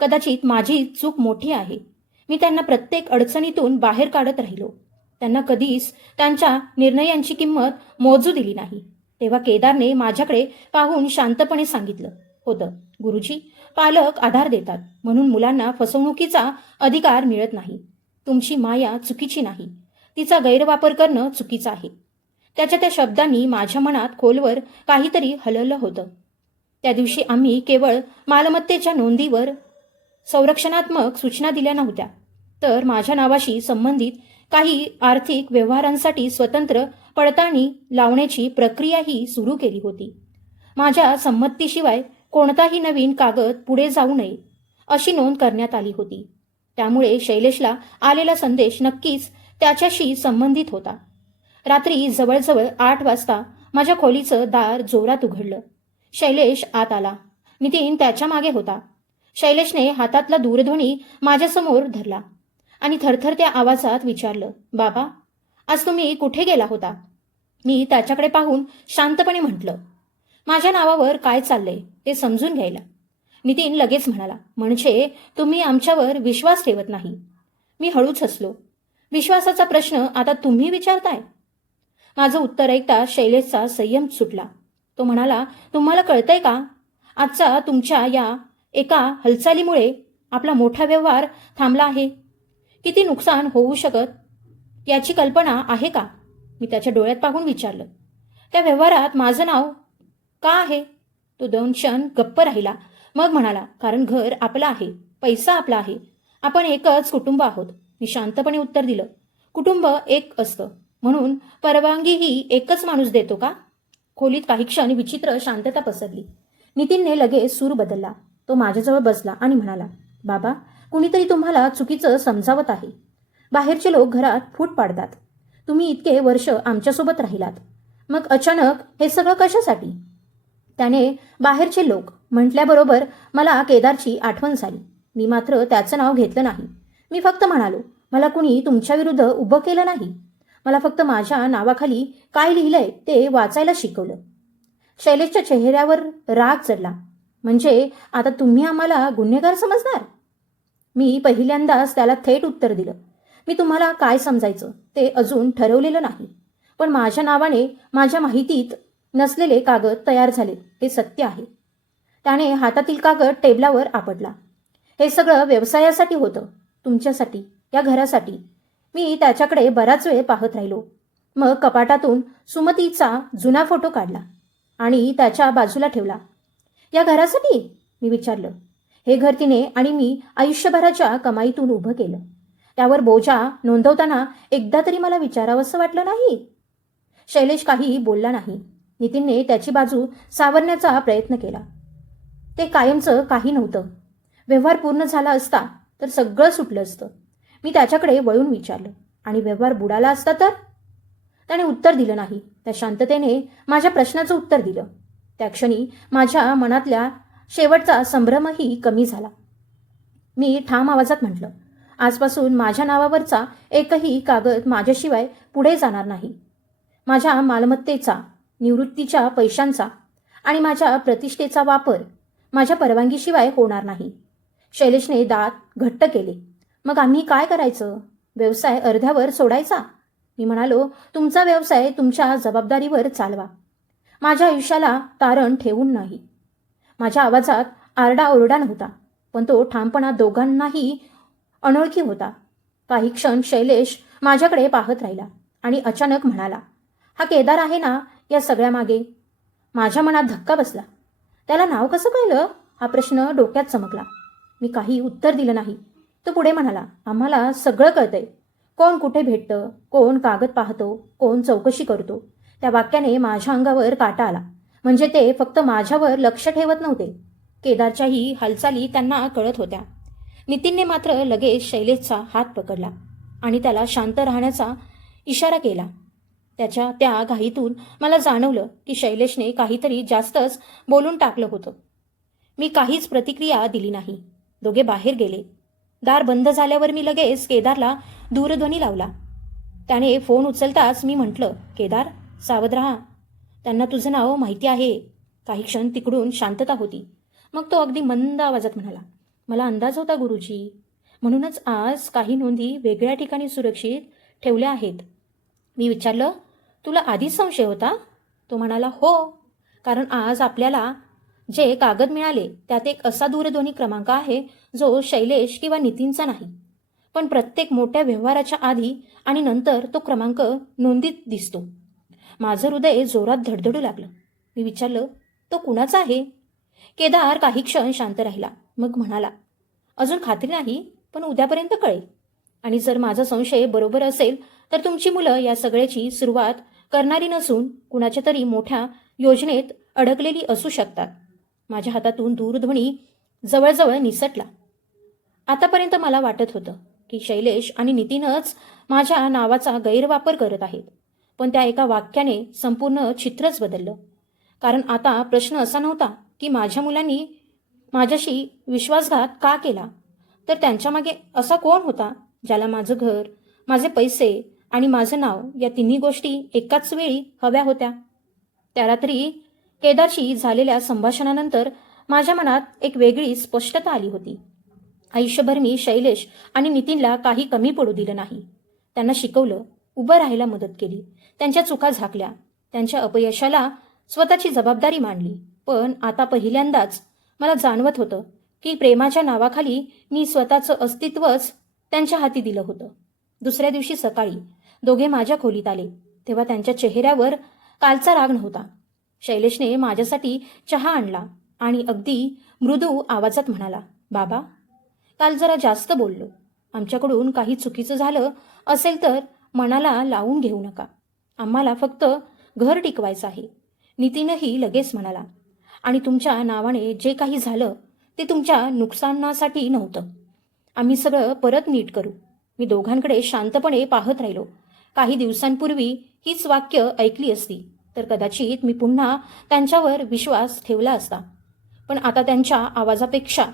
कदाचित माझी चूक मोठी आहे. मी त्यांना प्रत्येक अडचणीतून बाहेर काढत राहिलो. त्यांना कधीच त्यांच्या निर्णयांची किंमत मोजू दिली नाही. तेव्हा केदारने माझ्याकडे पाहून शांतपणे सांगितलं होतं, गुरुजी, पालक आधार देतात म्हणून मुलांना फसवणुकीचा अधिकार मिळत नाही. तुमची माया चुकीची नाही, तिचा गैरवापर करणं चुकीचं आहे. त्याच्या त्या शब्दांनी माझ्या मनात खोलवर काहीतरी हलवलं होतं. त्या दिवशी आम्ही केवळ मालमत्तेच्या नोंदीवर संरक्षणात्मक सूचना दिल्या नव्हत्या, तर माझ्या नावाशी संबंधित काही आर्थिक व्यवहारांसाठी स्वतंत्र पडताळणी लावण्याची प्रक्रियाही सुरू केली होती. माझ्या संमतीशिवाय कोणताही नवीन कागद पुढे जाऊ नये अशी नोंद करण्यात आली होती. त्यामुळे शैलेशला आलेला संदेश नक्कीच त्याच्याशी संबंधित होता. रात्री जवळजवळ 8 वाजता माझ्या खोलीचं दार जोरात उघडलं. शैलेश आत आला. नितीन त्याच्या मागे होता. शैलेशने हातातला दूरध्वनी माझ्यासमोर धरला आणि थरथरत्या आवाजात विचारलं, बाबा, आज तुम्ही कुठे गेला होता? मी त्याच्याकडे पाहून शांतपणे म्हटलं, माझ्या नावावर काय चाललंय ते समजून घ्यायला. नितीन लगेच म्हणाला, म्हणजे तुम्ही आमच्यावर विश्वास ठेवत नाही. मी हळूच हसलो. विश्वासाचा प्रश्न आता तुम्ही विचारताय? माझं उत्तर ऐकता शैलेशचा संयम सुटला. तो म्हणाला, तुम्हाला कळतंय का? आजचा तुमच्या या एका हालचालीमुळे आपला मोठा व्यवहार थांबला आहे. किती नुकसान होऊ शकत याची कल्पना आहे का? मी त्याच्या डोळ्यात पाहून विचारलं. त्या व्यवहारात माझं नाव का आहे? तो 2 क्षण गप्प राहिला. मग म्हणाला, कारण घर आपलं आहे, पैसा आपला आहे, आपण एकच कुटुंब आहोत. मी शांतपणे उत्तर दिलं, कुटुंब एक असतं म्हणून परवानगीही एकच माणूस देतो का? खोलीत काही क्षण विचित्र शांतता पसरली. नितीनने लगेच सूर बदलला. तो माझ्याजवळ बसला आणि म्हणाला, बाबा, कुणीतरी तुम्हाला चुकीचं समजावत आहे. बाहेरचे लोक घरात फूट पाडतात. तुम्ही इतके वर्ष आमच्यासोबत राहिलात, मग अचानक हे सगळं कशासाठी? त्याने बाहेरचे लोक म्हटल्याबरोबर मला केदारची आठवण झाली. मी मात्र त्याचं नाव घेतलं नाही. मी फक्त म्हणालो, मला कुणी तुमच्याविरुद्ध उभं केलं नाही. मला फक्त माझ्या नावाखाली काय लिहिलंय ते वाचायला शिकवलं. शैलेशच्या चेहऱ्यावर राग चढला. म्हणजे आता तुम्ही आम्हाला गुन्हेगार समजणार? मी पहिल्यांदाच त्याला थेट उत्तर दिलं, मी तुम्हाला काय समजायचं ते अजून ठरवलेलं नाही. पण माझ्या नावाने माझ्या माहितीत नसलेले कागद तयार झाले हे सत्य आहे. त्याने हातातील कागद टेबलावर आपटला. हे सगळं व्यवसायासाठी होतं, तुमच्यासाठी, या घरासाठी. मी त्याच्याकडे बराच वेळ पाहत राहिलो. मग कपाटातून सुमतीचा जुना फोटो काढला आणि त्याच्या बाजूला ठेवला. या घरासाठी? मी विचारलं. हे घर तिने आणि मी आयुष्यभराच्या कमाईतून उभं केलं. त्यावर बोजा नोंदवताना एकदा तरी मला विचारावंसं वाटलं नाही? शैलेश काही बोलला नाही. नितीनने त्याची बाजू सावरण्याचा प्रयत्न केला. ते कायमचं काही नव्हतं. व्यवहार पूर्ण झाला असता तर सगळं सुटलं असतं. मी त्याच्याकडे वळून विचारलं, आणि व्यवहार बुडाला असता तर? त्याने उत्तर दिलं नाही. त्या शांततेने माझ्या प्रश्नाचं उत्तर दिलं. त्या क्षणी माझ्या मनातल्या शेवटचा संभ्रमही कमी झाला. मी ठाम आवाजात म्हटलं, आजपासून माझ्या नावावरचा एकही कागद माझ्याशिवाय पुढे जाणार नाही. माझ्या मालमत्तेचा, निवृत्तीच्या पैशांचा आणि माझ्या प्रतिष्ठेचा वापर माझ्या परवानगीशिवाय होणार नाही. शैलेशने दात घट्ट केले. मग आम्ही काय करायचं? व्यवसाय अर्ध्यावर सोडायचा? मी म्हणालो, तुमचा व्यवसाय तुमच्या जबाबदारीवर चालवा, माझ्या आयुष्याला तारण ठेवून नाही. माझ्या आवाजात आरडाओरडा नव्हता, पण तो ठामपणा दोघांनाही अनोळखी होता. काही क्षण शैलेश माझ्याकडे पाहत राहिला आणि अचानक म्हणाला, हा केदार आहे ना या सगळ्यामागे? माझ्या मनात धक्का बसला. त्याला नाव कसं कळलं हा प्रश्न डोक्यात चमकला. मी काही उत्तर दिलं नाही. तो पुढे म्हणाला, आम्हाला सगळं कळतंय. कोण कुठे भेटतं, कोण कागद पाहतो, कोण चौकशी करतो. त्या वाक्याने माझ्या अंगावर काटा आला. म्हणजे ते फक्त माझ्यावर लक्ष ठेवत नव्हते, केदारच्याही हालचाली त्यांना कळत होत्या. नितीनने मात्र लगेच शैलेशचा हात पकडला आणि त्याला शांत राहण्याचा इशारा केला. त्याच्या त्या घाईतून मला जाणवलं की शैलेशने काहीतरी जास्तच बोलून टाकलं होतं. मी काहीच प्रतिक्रिया दिली नाही. दोघे बाहेर गेले. दार बंद झाल्यावर मी लगेच केदारला दूरध्वनी लावला. त्याने फोन उचलताच मी म्हटलं, केदार, सावध राहा. त्यांना तुझं नाव माहिती आहे. काही क्षण तिकडून शांतता होती. मग तो अगदी मंद आवाजात म्हणाला, मला अंदाज होता गुरुजी, म्हणूनच आज काही नोंदी वेगळ्या ठिकाणी सुरक्षित ठेवल्या आहेत. मी विचारलं, तुला आधीच संशय होता? तो म्हणाला, हो, कारण आज आपल्याला जे कागद मिळाले त्यात एक असा दूरध्वनी क्रमांक आहे जो शैलेश किंवा नितीनचा नाही, पण प्रत्येक मोठ्या व्यवहाराच्या आधी आणि नंतर तो क्रमांक नोंदीत दिसतो. माझं हृदय जोरात धडधडू लागलं. मी विचारलं, तो कुणाचा आहे? केदार काही क्षण शांत राहिला. मग म्हणाला, अजून खात्री नाही, पण उद्यापर्यंत कळेल. आणि जर माझा संशय बरोबर असेल तर तुमची मुलं या सगळ्याची सुरुवात करणारी नसून कुणाच्या तरी मोठ्या योजनेत अडकलेली असू शकतात. माझ्या हातातून दूरध्वनी जवळजवळ निसटला. आतापर्यंत मला वाटत होतं की शैलेश आणि नितीनच माझ्या नावाचा गैरवापर करत आहेत. पण त्या एका वाक्याने संपूर्ण चित्रच बदललं. कारण आता प्रश्न असा नव्हता की माझ्या मुलांनी माझ्याशी विश्वासघात का केला, तर त्यांच्यामागे असा कोण होता ज्याला माझं घर, माझे पैसे आणि माझं नाव या तिन्ही गोष्टी एकाच वेळी हव्या होत्या. त्या रात्री केदारशी झालेल्या संभाषणानंतर माझ्या मनात एक वेगळी स्पष्टता आली होती. आयुष्यभर मी शैलेश आणि नितीनला काही कमी पडू दिलं नाही. त्यांना शिकवलं, उभं राहायला मदत केली, त्यांच्या चुका झाकल्या, त्यांच्या अपयशाला स्वतःची जबाबदारी मांडली. पण आता पहिल्यांदाच मला जाणवत होतं की प्रेमाच्या नावाखाली मी स्वतःचं अस्तित्वच त्यांच्या हाती दिलं होतं. दुसऱ्या दिवशी सकाळी दोघे माझ्या खोलीत आले तेव्हा त्यांच्या चेहऱ्यावर कालचा राग नव्हता. शैलेशने माझ्यासाठी चहा आणला आणि अगदी मृदू आवाजात म्हणाला, बाबा, काल जरा जास्त बोललो. आमच्याकडून काही चुकीचं झालं असेल तर मनाला लावून घेऊ नका. आम्हाला फक्त घर टिकवायचं आहे. नितीनही लगेच म्हणाला, आणि तुमच्या नावाने जे काही झालं ते तुमच्या नुकसानासाठी नव्हतं. आम्ही सगळं परत नीट करू. मी दोघांकडे शांतपणे पाहत राहिलो. काही दिवसांपूर्वी हीच वाक्य ऐकली असती तर कदाचित मी पुन्हा त्यांच्यावर विश्वास ठेवला असता. पण आता त्यांच्या आवाजापेक्षा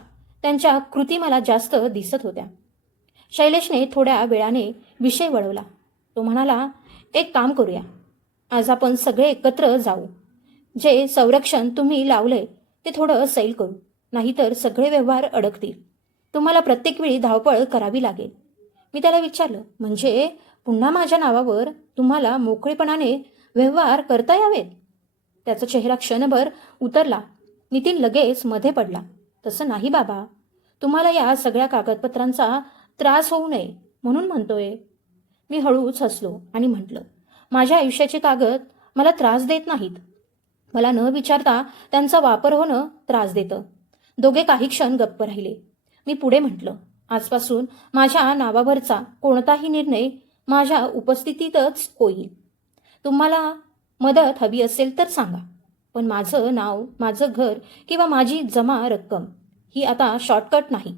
त्यांच्या कृती मला जास्त दिसत होत्या. शैलेशने थोड्या वेळाने विषय वळवला. तो म्हणाला, एक काम करूया. आज आपण सगळे एकत्र जाऊ. जे संरक्षण तुम्ही लावलंय ते थोडं सैल करू. नाहीतर सगळे व्यवहार अडकतील. तुम्हाला प्रत्येक वेळी धावपळ करावी लागेल. मी त्याला विचारलं, म्हणजे पुन्हा माझ्या नावावर तुम्हाला मोकळेपणाने व्यवहार करता यावेत? त्याचा चेहरा क्षणभर उतरला. नितीन लगेच मध्ये पडला. तसं नाही बाबा, तुम्हाला या सगळ्या कागदपत्रांचा त्रास होऊ नये म्हणून म्हणतोय. मी हळूच हसलो आणि म्हटलं, माझ्या आयुष्याचे कागद मला त्रास देत नाहीत. मला न विचारता त्यांचा वापर होणं त्रास देतं. दोघे काही क्षण गप्प राहिले. मी पुढे म्हटलं, आजपासून माझ्या नावावरचा कोणताही निर्णय माझ्या उपस्थितीतच होईल. तुम्हाला मदत हवी असेल तर सांगा. पण माझं नाव, माझं घर किंवा माझी जमा रक्कम ही आता शॉर्टकट नाही.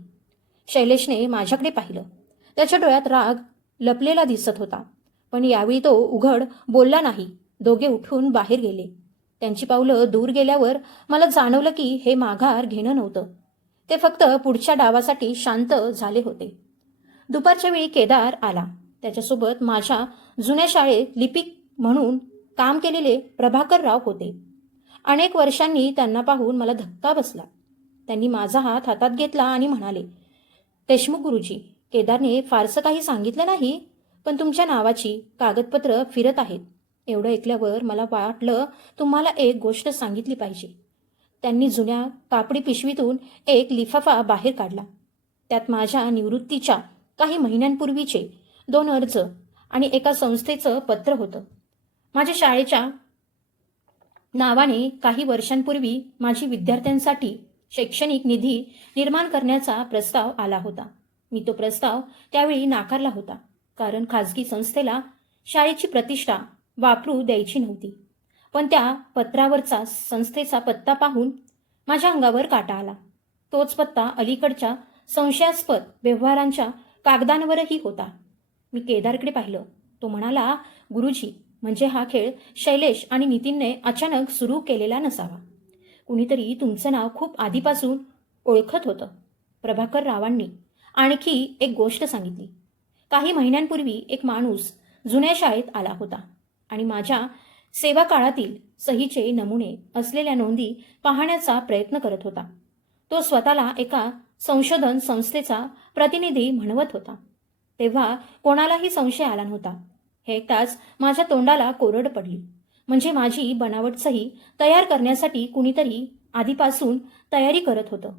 शैलेशने माझ्याकडे पाहिलं. त्याच्या डोळ्यात राग लपलेला दिसत होता. पण यावेळी तो उघड बोलला नाही. दोघे उठून बाहेर गेले. त्यांची पावलं दूर गेल्यावर मला जाणवलं की हे माघार घेणं नव्हतं. ते फक्त पुढच्या डावासाठी शांत झाले होते. दुपारच्या वेळी केदार आला. त्याच्यासोबत माझ्या जुन्या शाळेत लिपिक म्हणून काम केलेले प्रभाकरराव होते. अनेक वर्षांनी त्यांना पाहून मला धक्का बसला. त्यांनी माझा हात हातात घेतला आणि म्हणाले, देशमुख गुरुजी, केदारने फारसं काही सांगितलं नाही, पण तुमच्या नावाची कागदपत्र फिरत आहेत. एवढं ऐकल्यावर मला वाटलं तुम्हाला एक गोष्ट सांगितली पाहिजे. त्यांनी जुन्या कापडी पिशवीतून एक लिफाफा बाहेर काढला. त्यात माझ्या निवृत्तीच्या काही महिन्यांपूर्वीचे 2 अर्ज आणि एका संस्थेचं पत्र होतं. माझ्या शाळेच्या नावाने काही वर्षांपूर्वी माझी विद्यार्थ्यांसाठी शैक्षणिक निधी निर्माण करण्याचा प्रस्ताव आला होता. मी तो प्रस्ताव त्यावेळी नाकारला होता, कारण खाजगी संस्थेला शाळेची प्रतिष्ठा वापरू द्यायची नव्हती. पण त्या पत्रावरचा संस्थेचा पत्ता पाहून माझ्या अंगावर काटा आला. तोच पत्ता अलीकडच्या संशयास्पद व्यवहारांच्या कागदांवरही होता. मी केदारकडे पाहिलं. तो म्हणाला, गुरुजी, म्हणजे हा खेळ शैलेश आणि नितीनने अचानक सुरू केलेला नसावा. कुणीतरी तुमचं नाव खूप आधीपासून ओळखत होतं. प्रभाकर रावांनी आणखी एक गोष्ट सांगितली. काही महिन्यांपूर्वी एक माणूस जुन्या शाळेत आला होता आणि माझ्या सेवा काळातील सहीचे नमुने असलेल्या नोंदी पाहण्याचा प्रयत्न करत होता. तो स्वतःला एका संशोधन संस्थेचा प्रतिनिधी म्हणवत होता. तेव्हा कोणालाही संशय आला नव्हता. हे ऐकताच माझ्या तोंडाला कोरड पडली. म्हणजे माझी बनावट सही तयार करण्यासाठी कुणीतरी आधीपासून तयारी करत होतं.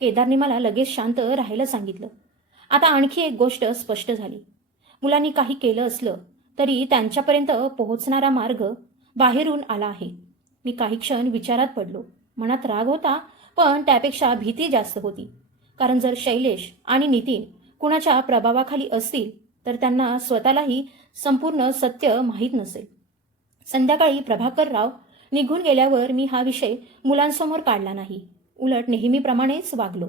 केदारने मला लगेच शांत राहायला सांगितलं. आता आणखी एक गोष्ट स्पष्ट झाली. मुलांनी काही केलं असलं तरी त्यांच्यापर्यंत पोहोचणारा मार्ग बाहेरून आला आहे. मी काही क्षण विचारात पडलो. मनात राग होता, पण त्यापेक्षा भीती जास्त होती. कारण जर शैलेश आणि नितीन कुणाच्या प्रभावाखाली असतील तर त्यांना स्वतःलाही संपूर्ण सत्य माहीत नसेल. संध्याकाळी प्रभाकरराव निघून गेल्यावर मी हा विषय मुलांसमोर काढला नाही. उलट नेहमीप्रमाणेच वागलो.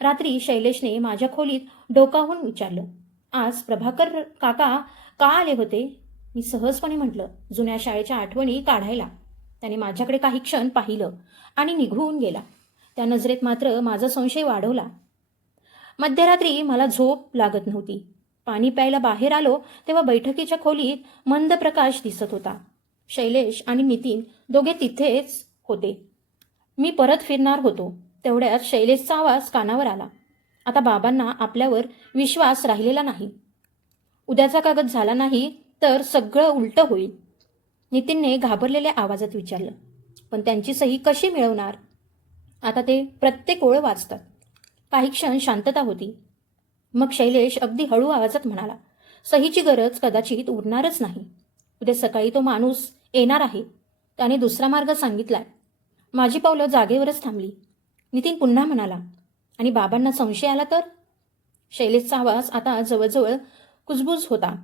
रात्री शैलेशने माझ्या खोलीत डोकावून विचारलं, आज प्रभाकर काका का आले होते? मी सहजपणे म्हटलं, जुन्या शाळेच्या आठवणी काढायला. त्याने माझ्याकडे काही क्षण पाहिलं आणि निघून गेला. त्या नजरेत मात्र माझा संशय वाढवला. मध्यरात्री मला झोप लागत नव्हती. पाणी प्यायला बाहेर आलो तेव्हा बैठकीच्या खोलीत मंद प्रकाश दिसत होता. शैलेश आणि नितीन दोघे तिथेच होते. मी परत फिरणार होतो तेवढ्यात शैलेशचा आवाज कानावर आला. आता बाबांना आपल्यावर विश्वास राहिलेला नाही. उद्याचा कागद झाला नाही तर सगळं उलटं होईल. नितीनने घाबरलेल्या आवाजात विचारलं, पण त्यांची सही कशी मिळवणार? आता ते प्रत्येक ओळ वाचतात. काही क्षण शांतता होती. मग शैलेश अगदी हळू आवाजात म्हणाला, सहीची गरज कदाचित उरणारच नाही. उद्या सकाळी तो माणूस येणार आहे. त्याने दुसरा मार्ग सांगितलाय. माझी पावलं जागेवरच थांबली. नितीन पुन्हा म्हणाला, आणि बाबांना संशय आला तर? शैलेशचा आवाज आता जवळजवळ कुजबुज होता.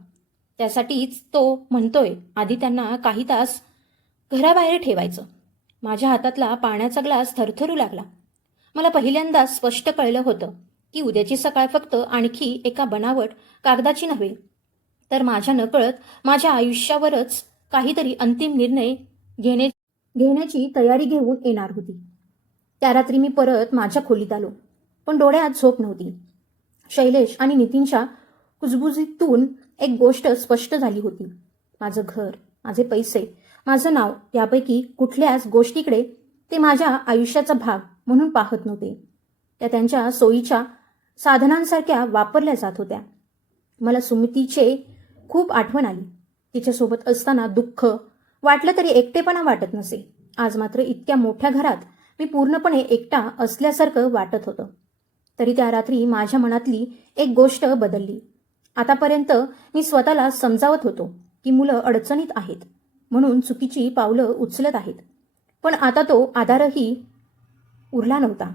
त्यासाठीच तो म्हणतोय, आधी त्यांना काही तास घराबाहेर ठेवायचं. माझ्या हातातला पाण्याचा ग्लास थरथरू लागला. मला पहिल्यांदा स्पष्ट कळलं होतं की उद्याची सकाळ फक्त आणखी एका बनावट कागदाची नव्हे, तर माझ्या नकळत माझ्या आयुष्यावरच काहीतरी अंतिम निर्णय घेण्याची तयारी घेऊन येणार होती. त्या रात्री मी परत माझ्या खोलीत आलो, पण डोळ्यात झोप नव्हती. शैलेश आणि नितीनच्या कुजबुजीतून एक गोष्ट स्पष्ट झाली होती. माझं घर, माझे पैसे, माझं नाव यापैकी कुठल्याच गोष्टीकडे ते माझ्या आयुष्याचा भाग म्हणून पाहत नव्हते. त्या त्यांच्या सोयीच्या साधनांसारख्या वापरल्या जात होत्या. मला सुमतीचे खूप आठवण आली. तिच्यासोबत असताना दुःख वाटलं तरी एकटेपणा वाटत नसे. आज मात्र इतक्या मोठ्या घरात मी पूर्णपणे एकटा असल्यासारखं वाटत होतं. तरी त्या रात्री माझ्या मनातली एक गोष्ट बदलली. आतापर्यंत मी स्वतःला समजावत होतो की मुलं अडचणीत आहेत म्हणून चुकीची पावलं उचलत आहेत, पण आता तो आधारही उरला नव्हता.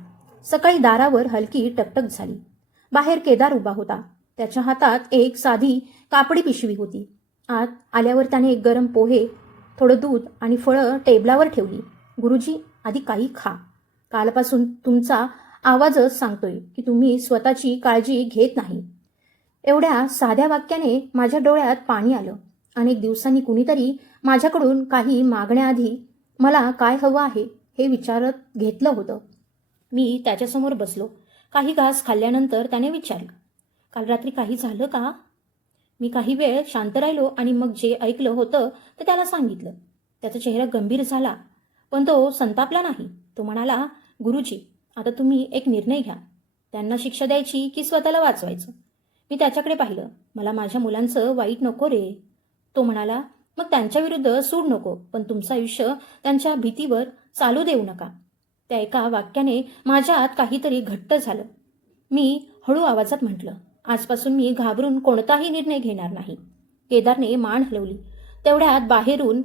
सकाळी दारावर हलकी टकटक झाली. बाहेर केदार उभा होता. त्याच्या हातात एक साधी कापडी पिशवी होती. आत आल्यावर त्याने गरम पोहे, थोडं दूध आणि फळं टेबलावर ठेवली. गुरुजी, आधी काही खा. कालपासून तुमचा आवाजच सांगतोय की तुम्ही स्वतःची काळजी घेत नाही. एवढ्या साध्या वाक्याने माझ्या डोळ्यात पाणी आलं. अनेक दिवसांनी कुणीतरी माझ्याकडून काही मागण्याआधी मला काय हवं आहे हे विचारत घेतलं होतं. मी त्याच्यासमोर बसलो. काही घास खाल्ल्यानंतर त्याने विचारलं, काल रात्री काही झालं का? मी काही वेळ शांत राहिलो आणि मग जे ऐकलं होतं ते त्याला सांगितलं. त्याचा चेहरा गंभीर झाला, पण तो संतापला नाही. तो म्हणाला, गुरुजी, आता तुम्ही एक निर्णय घ्या. त्यांना शिक्षा द्यायची की स्वतःला वाचवायचं? मी त्याच्याकडे पाहिलं. मला माझ्या मुलांचं वाईट नको रे. तो म्हणाला, मग त्यांच्या विरुद्ध सूड नको, पण तुमचं आयुष्य त्यांच्या भीतीवर चालू देऊ नका. त्या एका वाक्याने माझ्या आत काहीतरी घट्ट झालं. मी हळू आवाजात म्हटलं, आजपासून मी घाबरून कोणताही निर्णय घेणार नाही. केदारने मान हलवली. तेवढ्यात बाहेरून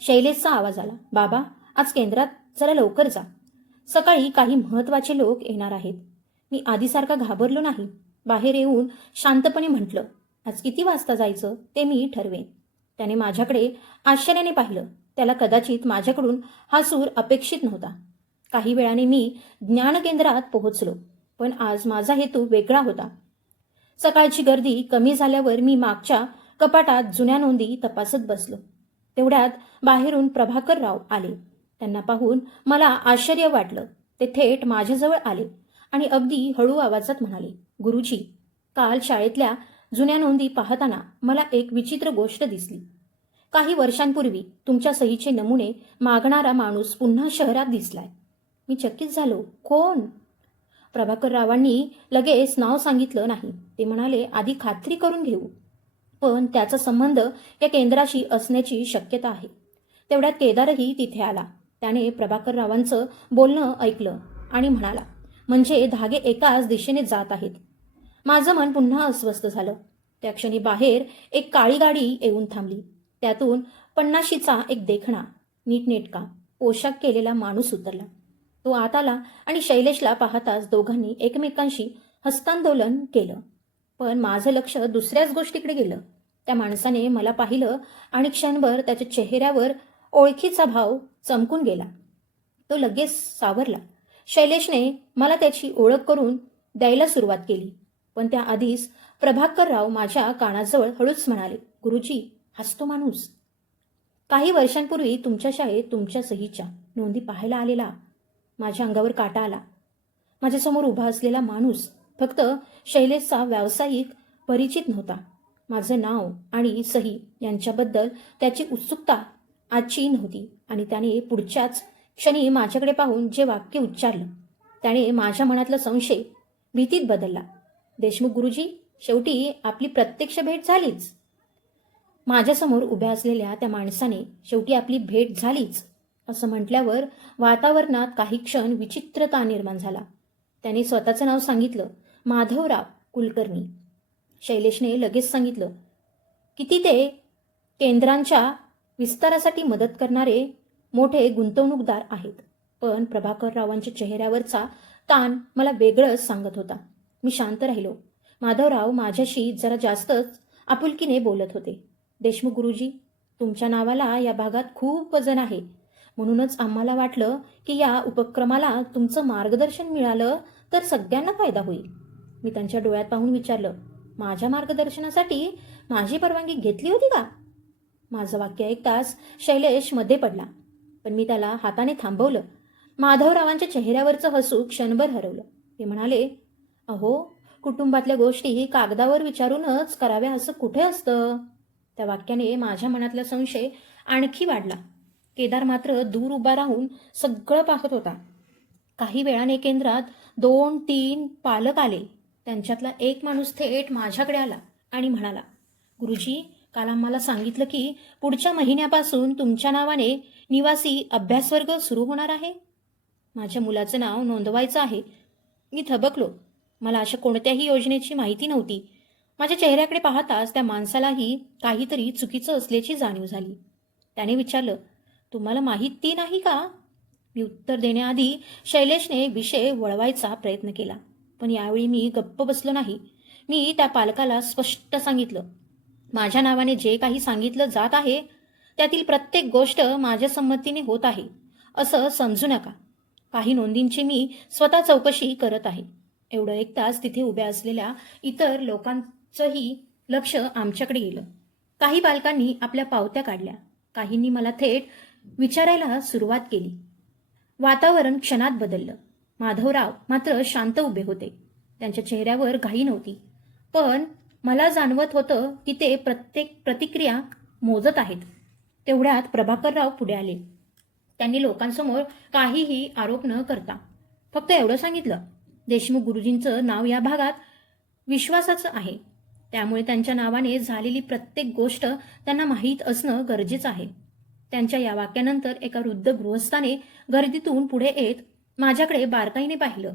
शैलेशचा आवाज आला, बाबा, आज केंद्रात जरा लवकर जा. सकाळी काही महत्त्वाचे लोक येणार आहेत. मी आधीसारखा घाबरलो नाही. बाहेर येऊन शांतपणे म्हटलं, आज किती वाजता जायचं ते मी ठरवेन. त्याने माझ्याकडे आश्चर्याने पाहिलं. त्याला कदाचित माझ्याकडून हा सूर अपेक्षित नव्हता. काही वेळाने मी ज्ञानकेंद्रात पोहोचलो, पण आज माझा हेतू वेगळा होता. सकाळची गर्दी कमी झाल्यावर मी मागच्या कपाटात जुन्या नोंदी तपासत बसलो. तेवढ्यात बाहेरून प्रभाकरराव आले. त्यांना पाहून मला आश्चर्य वाटलं. ते थेट माझ्याजवळ आले आणि अगदी हळू आवाजात म्हणाले, गुरुजी, काल शाळेतल्या जुन्या नोंदी पाहताना मला एक विचित्र गोष्ट दिसली. काही वर्षांपूर्वी तुमच्या सहीचे नमुने मागणारा माणूस पुन्हा शहरात दिसलाय. मी चकित झालो. कोण? प्रभाकररावांनी लगेच नाव सांगितलं नाही. ते म्हणाले, आधी खात्री करून घेऊ, पण त्याचा संबंध या केंद्राशी असण्याची शक्यता आहे. तेवढ्यात केदारही तिथे आला. त्याने प्रभाकररावांचं बोलणं ऐकलं आणि म्हणाला, म्हणजे धागे एकाच दिशेने जात आहेत. माझं मन पुन्हा अस्वस्थ झालं. त्या क्षणी बाहेर एक काळी गाडी येऊन थांबली. त्यातून 50शीचा एक देखणा, नीटनेटका पोशाख केलेला माणूस उतरला. तो आत आला आणि शैलेशला पाहताच दोघांनी एकमेकांशी हस्तांदोलन केलं. पण माझं लक्ष दुसऱ्याच गोष्टीकडे गेलं. त्या माणसाने मला पाहिलं आणि क्षणभर त्याच्या चेहऱ्यावर ओळखीचा भाव चमकून गेला. तो लगेच सावरला. शैलेशने मला त्याची ओळख करून द्यायला सुरुवात केली. पण त्याआधीच प्रभाकरराव माझ्या कानाजवळ हळूच म्हणाले, "गुरुजी, हसतो माणूस. काही वर्षांपूर्वी तुमच्या शाळेत तुमच्या सहीच्या नोंदी पाहायला आलेला." माझ्या अंगावर काटा आला. माझ्यासमोर उभा असलेला माणूस फक्त शैलेशचा व्यावसायिक परिचित नव्हता. माझं नाव आणि सही यांच्याबद्दल त्याची उत्सुकता आजची नव्हती आणि त्याने पुढच्याच क्षणी माझ्याकडे पाहून जे वाक्य उच्चारलं त्याने माझ्या मनातला संशय भीतीत बदलला. "देशमुख गुरुजी, शेवटी आपली प्रत्यक्ष भेट झालीच." माझ्यासमोर उभ्या असलेल्या त्या माणसाने "शेवटी आपली भेट झालीच" असं म्हटल्यावर वातावरणात काही क्षण विचित्रता निर्माण झाला. त्याने स्वतःचं नाव सांगितलं, माधवराव कुलकर्णी. शैलेशने लगेच सांगितलं, "किती ते केंद्रांच्या विस्तारासाठी मदत करणारे मोठे गुंतवणूकदार आहेत." पण प्रभाकररावांच्या चेहऱ्यावरचा ताण मला वेगळंच सांगत होता. मी शांत राहिलो. माधवराव माझ्याशी जरा जास्तच आपुलकीने बोलत होते. "देशमुख गुरुजी, तुमच्या नावाला या भागात खूप वजन आहे. म्हणूनच आम्हाला वाटलं की या उपक्रमाला तुमचं मार्गदर्शन मिळालं तर सगळ्यांना फायदा होईल." मी त्यांच्या डोळ्यात पाहून विचारलं, "माझ्या मार्गदर्शनासाठी माझी परवानगी घेतली होती का?" माझं वाक्य ऐकताच शैलेश मध्ये पडला, पण मी त्याला हाताने थांबवलं. माधवरावांच्या चेहऱ्यावरचं हसू क्षणभर हरवलं. ते म्हणाले, "अहो, कुटुंबातल्या गोष्टी कागदावर विचारूनच कराव्या असं कुठे असतं?" त्या वाक्याने माझ्या मनातला संशय आणखी वाढला. केदार मात्र दूर उभा राहून सगळं पाहत होता. काही वेळाने केंद्रात 2-3 पालक आले. त्यांच्यातला एक माणूस थेट माझ्याकडे आला आणि म्हणाला, "गुरुजी, काल आम्हाला सांगितलं की पुढच्या महिन्यापासून तुमच्या नावाने निवासी अभ्यासवर्ग सुरू होणार आहे." माझ्या मुलाचं नाव नोंदवायचं आहे. मी थबकलो. मला अशा कोणत्याही योजनेची माहिती नव्हती. माझ्या चेहऱ्याकडे पाहताच त्या माणसालाही काहीतरी चुकीचं असल्याची जाणीव झाली. त्याने विचारलं, "तुम्हाला माहिती नाही का?" मी उत्तर देण्याआधी शैलेशने विषय वळवायचा प्रयत्न केला, पण यावेळी मी गप्प बसलो नाही. मी त्या पालकाला स्पष्ट सांगितलं, "माझ्या नावाने जे काही सांगितलं जात आहे त्यातील प्रत्येक गोष्ट माझ्या संमतीने होत आहे असं समजू नका. काही नोंदींची मी स्वतः चौकशी करत आहे." एवढं ऐकताच तिथे उभ्या असलेल्या इतर लोकांचंही लक्ष आमच्याकडे गेलं. काही पालकांनी आपल्या पावत्या काढल्या. काहींनी मला थेट विचारायला सुरुवात केली. वातावरण क्षणात बदललं. माधवराव मात्र शांत उभे होते. त्यांच्या चेहऱ्यावर घाई नव्हती, पण मला जाणवत होतं की ते प्रत्येक प्रतिक्रिया मोजत आहेत. तेवढ्यात प्रभाकरराव पुढे आले. त्यांनी लोकांसमोर काहीही आरोप न करता फक्त एवढं सांगितलं, "देशमुख गुरुजींचं नाव या भागात विश्वासाचं आहे. त्यामुळे त्यांच्या नावाने झालेली प्रत्येक गोष्ट त्यांना माहीत असणं गरजेचं आहे." त्यांच्या या वाक्यानंतर एका वृद्ध गृहस्थाने गर्दीतून पुढे येत माझ्याकडे बारकाईने पाहिलं.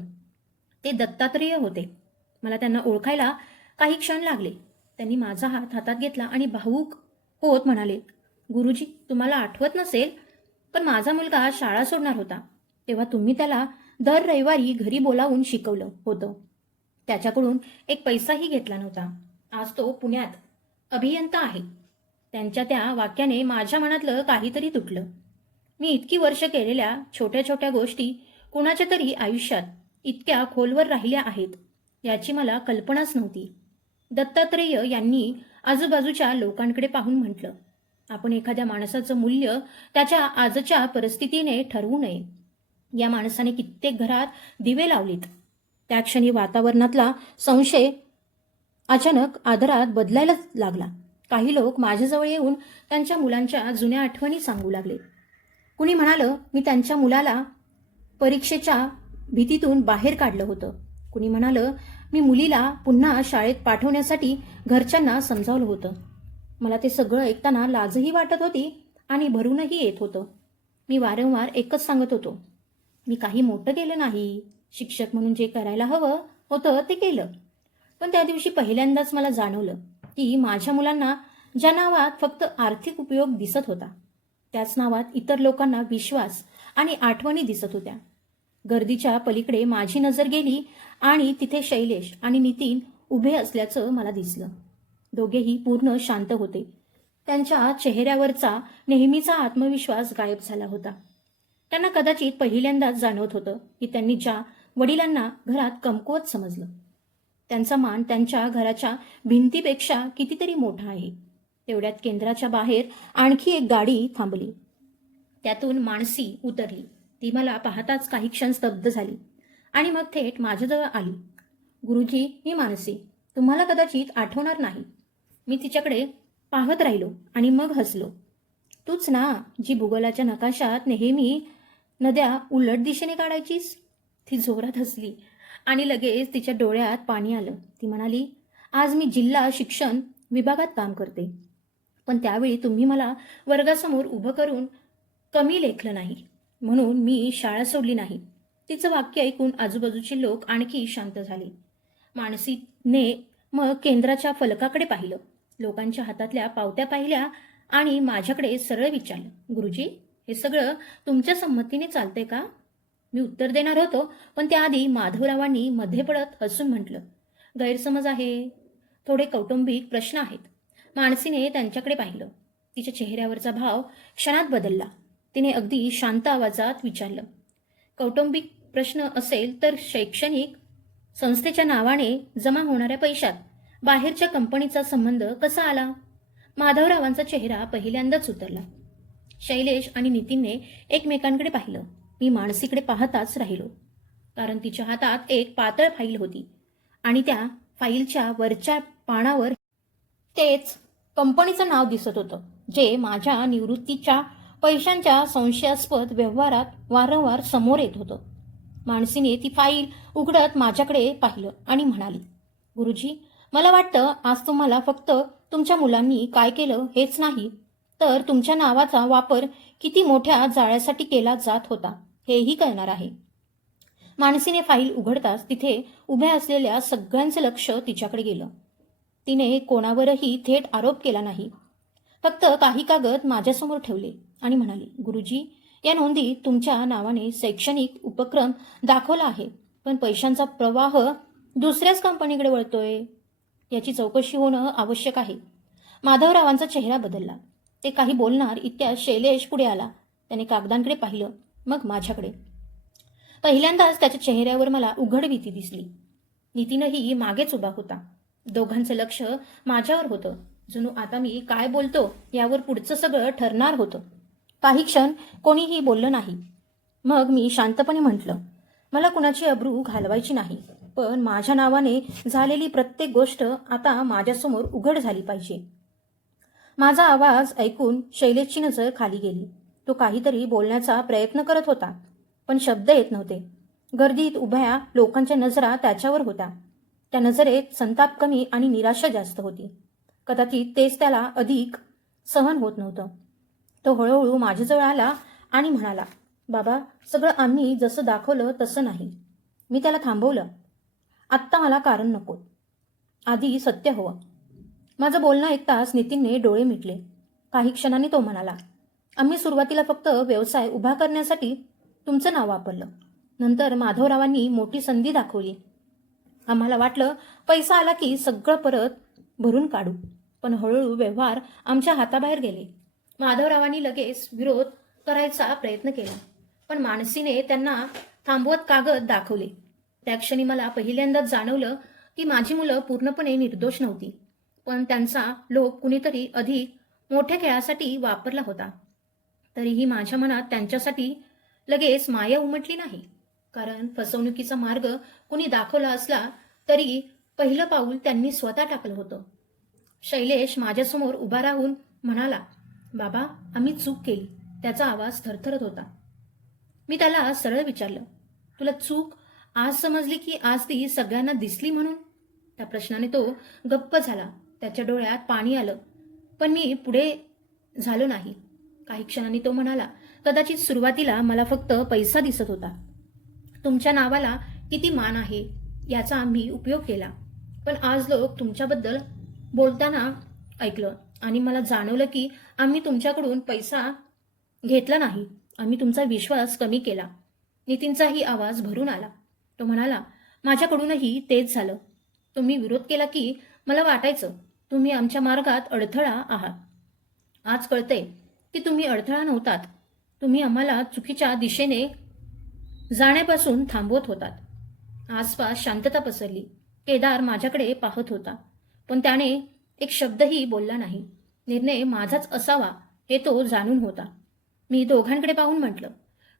ते दत्तात्रेय होते. मला त्यांना ओळखायला काही क्षण लागले. त्यांनी माझा हात हातात घेतला आणि भावूक होत म्हणाले, "गुरुजी, तुम्हाला आठवत नसेल, पण माझा मुलगा शाळा सोडणार होता तेव्हा तुम्ही त्याला दर रविवारी घरी बोलावून शिकवलं होतं. त्याच्याकडून एक पैसाही घेतला नव्हता. आज तो पुण्यात अभियंता आहे." त्यांच्या त्या वाक्याने माझ्या मनातलं काहीतरी तुटलं. मी इतकी वर्ष केलेल्या छोट्या छोट्या गोष्टी कुणाच्या तरी आयुष्यात इतक्या खोलवर राहिल्या आहेत याची मला कल्पनाच नव्हती. दत्तात्रेय यांनी आजूबाजूच्या लोकांकडे पाहून म्हटलं, "आपण एखाद्या माणसाचं मूल्य त्याच्या आजच्या परिस्थितीने ठरवू नये." या माणसाने कित्येक घरात दिवे लावलीत. त्या क्षणी वातावरणातला संशय अचानक आदरात बदलायला लागला. काही लोक माझ्याजवळ येऊन त्यांच्या मुलांच्या जुन्या आठवणी सांगू लागले. कुणी म्हणालं मी त्यांच्या मुलाला परीक्षेच्या भीतीतून बाहेर काढलं होतं. कुणी म्हणालं मी मुलीला पुन्हा शाळेत पाठवण्यासाठी घरच्यांना समजावलं होतं. मला ते सगळं ऐकताना लाजही वाटत होती आणि भरूनही येत होतं. मी वारंवार एकच सांगत होतो, "मी काही मोठं केलं नाही. शिक्षक म्हणून जे करायला हवं होतं ते केलं." पण त्या दिवशी पहिल्यांदाच मला जाणवलं की माझ्या मुलांना ज्या नावात फक्त आर्थिक उपयोग दिसत होता, त्याच नावात इतर लोकांना विश्वास आणि आठवणी दिसत होत्या. गर्दीच्या पलीकडे माझी नजर गेली आणि तिथे शैलेश आणि नितीन उभे असल्याचं मला दिसलं. दोघेही पूर्ण शांत होते. त्यांच्या चेहऱ्यावरचा नेहमीचा आत्मविश्वास गायब झाला होता. त्यांना कदाचित पहिल्यांदाच जाणवत होतं की त्यांनी ज्या वडिलांना घरात कमकुवत समजलं, त्यांचा मान त्यांच्या घराच्या भिंतीपेक्षा कितीतरी मोठा आहे. तेवढ्यात केंद्राच्या बाहेर आणखी एक गाडी थांबली. त्यातून मानसी उतरली. ती मला पाहताच काही क्षण स्तब्ध झाली आणि मग थेट माझ्याजवळ आली. गुरुजी, मी मानसी. तुम्हाला कदाचित आठवणार नाही. मी तिच्याकडे पाहत राहिलो आणि मग हसलो. तूच ना जी भूगोलाच्या नकाशात नेहमी नद्या उलट दिशेने काढायचीस? ती जोरात हसली आणि लगेच तिच्या डोळ्यात पाणी आलं. ती म्हणाली, आज मी जिल्हा शिक्षण विभागात काम करते, पण त्यावेळी तुम्ही मला वर्गासमोर उभं करून कमी लेखलं नाही म्हणून मी शाळा सोडली नाही. तिचं वाक्य ऐकून आजूबाजूचे लोक आणखी शांत झाले. मानसीने मग केंद्राच्या फलकाकडे पाहिलं, लोकांच्या हातातल्या पावत्या पाहिल्या आणि माझ्याकडे सरळ विचारलं, गुरुजी, हे सगळं तुमच्या संमतीने चालतंय का? मी उत्तर देणार होतो, पण त्याआधी माधवरावांनी मध्ये पडत हसून म्हटलं, गैरसमज आहे, थोडे कौटुंबिक प्रश्न आहेत. मानसीने त्यांच्याकडे पाहिलं. तिच्या चेहऱ्यावरचा भाव क्षणात बदलला. तिने अगदी शांत आवाजात विचारलं, कौटुंबिक प्रश्न असेल तर शैक्षणिक संस्थेच्या नावाने जमा होणाऱ्या पैशात बाहेरच्या कंपनीचा संबंध कसा आला? माधवरावांचा चेहरा पहिल्यांदाच उतरला. शैलेश आणि नितीनने एकमेकांकडे पाहिलं. मी मानसीकडे पाहताच राहिलो, कारण तिच्या हातात एक पातळ फाईल होती आणि त्या फाईलच्या वरच्या पानावर तेच कंपनीचं नाव दिसत होतं, जे माझ्या निवृत्तीच्या पैशांच्या संशयास्पद व्यवहारात वारंवार समोर येत होतं. मानसीने ती फाईल उघडत माझ्याकडे पाहिलं आणि म्हणाली, गुरुजी, मला वाटतं आज तुम्हाला फक्त तुमच्या मुलांनी काय केलं हेच नाही, तर तुमच्या नावाचा वापर किती मोठ्या जाळ्यासाठी केला जात होता हेही कळणार आहे. मानसीने फाईल उघडताच तिथे उभ्या असलेल्या सगळ्यांचं लक्ष तिच्याकडे गेलं. तिने कोणावरही थेट आरोप केला नाही, फक्त काही कागद माझ्यासमोर ठेवले आणि म्हणाली, गुरुजी, या नोंदी तुमच्या नावाने शैक्षणिक उपक्रम दाखवला आहे, पण पैशांचा प्रवाह दुसऱ्याच कंपनीकडे वळतोय. याची चौकशी होणं आवश्यक आहे. माधवरावांचा चेहरा बदलला. ते काही बोलणार इतक्या शैलेश पुढे आला. त्याने कागदांकडे पाहिलं, मग माझ्याकडे. पहिल्यांदाच त्याच्या चेहऱ्यावर मला उघड भीती दिसली. नितीनही मागेच उभा होता. दोघांचं लक्ष माझ्यावर होतं. जणू आता मी काय बोलतो यावर पुढचं सगळं ठरणार होतं. काही क्षण कोणीही बोललं नाही. मग मी शांतपणे म्हटलं, मला कुणाची अब्रू घालवायची नाही, पण माझ्या नावाने झालेली प्रत्येक गोष्ट आता माझ्यासमोर उघड झाली पाहिजे. माझा आवाज ऐकून शैलेशची नजर खाली गेली. तो काहीतरी बोलण्याचा प्रयत्न करत होता, पण शब्द येत नव्हते. गर्दीत उभ्या लोकांच्या नजरा त्याच्यावर होत्या. त्या नजरेत संताप कमी आणि निराशा जास्त होती. कदाचित तेच त्याला अधिक सहन होत नव्हतं. तो हळूहळू माझ्याजवळ आला आणि म्हणाला, बाबा, सगळं आम्ही जसं दाखवलं तसं नाही. मी त्याला थांबवलं. आत्ता मला कारण नको, आधी सत्य हवं. माझं बोलणं ऐकताच नितीनने डोळे मिटले. काही क्षणांनी तो म्हणाला, आम्ही सुरुवातीला फक्त व्यवसाय उभा करण्यासाठी तुमचं नाव वापरलं. नंतर माधवरावांनी मोठी संधी दाखवली. आम्हाला वाटलं पैसा आला की सगळं परत भरून काढू, पण हळूहळू व्यवहार आमच्या हाताबाहेर गेले. माधवरावांनी लगेच विरोध करायचा प्रयत्न केला, पण मानसीने त्यांना थांबवत कागद दाखवले. त्या क्षणी मला पहिल्यांदाच जाणवलं की माझी मुलं पूर्णपणे निर्दोष नव्हती, पण त्यांचा लोभ कुणीतरी अधिक मोठ्या खेळासाठी वापरला होता. तरीही माझ्या मनात त्यांच्यासाठी लगेच माया उमटली नाही, कारण फसवणुकीचा मार्ग कुणी दाखवला असला तरी पहिलं पाऊल त्यांनी स्वतः टाकलं होतं. शैलेश माझ्यासमोर उभा राहून म्हणाला, बाबा, आम्ही चूक केली. त्याचा आवाज थरथरत होता. मी त्याला सरळ विचारलं, तुला चूक आज समजली की आज ती सगळ्यांना दिसली म्हणून? त्या प्रश्नाने तो गप्प झाला. त्याच्या डोळ्यात पाणी आलं, पण मी पुढे झालो नाही. काही क्षणांनी तो म्हणाला, कदाचित सुरुवातीला मला फक्त पैसा दिसत होता. तुमच्या नावाला किती मान आहे याचा आम्ही उपयोग केला, पण आज लोक तुमच्याबद्दल बोलताना ऐकलं आणि मला जाणवलं की आम्ही तुमच्याकडून पैसा घेतला नाही, आम्ही तुमचा विश्वास कमी केला. नितीनचाही आवाज भरून आला. तो म्हणाला, माझ्याकडूनही तेच झालं. तुम्ही विरोध केला की मला वाटायचं तुम्ही आमच्या मार्गात अडथळा आहात. आज कळते की तुम्ही अडथळा नव्हतात. तुम्ही आम्हाला चुकीच्या दिशेने जाण्यापासून थांबवत होतात. आसपास शांतता पसरली. केदार माझ्याकडे पाहत होता, पण त्याने एक शब्दही बोलला नाही. निर्णय माझाच असावा हे तो जाणून होता. मी दोघांकडे पाहून म्हटलं,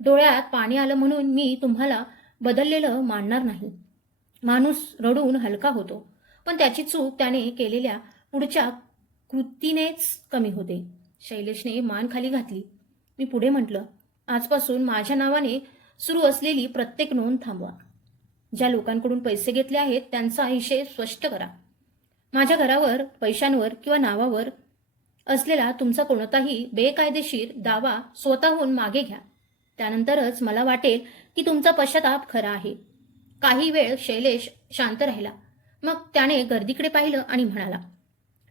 डोळ्यात पाणी आलं म्हणून मी तुम्हाला बदललेलं मानणार नाही. माणूस रडून हलका होतो, पण त्याची चूक त्याने केलेल्या पुढच्या कृतीनेच कमी होते. शैलेशने मान खाली घातली. मी पुढे म्हटलं, आजपासून माझ्या नावाने सुरू असलेली प्रत्येक नोंद थांबवा. ज्या लोकांकडून पैसे घेतले आहेत त्यांचा हिशेब स्पष्ट करा. माझ्या घरावर, पैशांवर किंवा नावावर असलेला तुमचा कोणताही बेकायदेशीर दावा स्वतःहून मागे घ्या. त्यानंतरच मला वाटेल की तुमचा पश्चाताप खरा आहे. काही वेळ शैलेश शांत राहिला. मग त्याने गर्दीकडे पाहिलं आणि म्हणाला,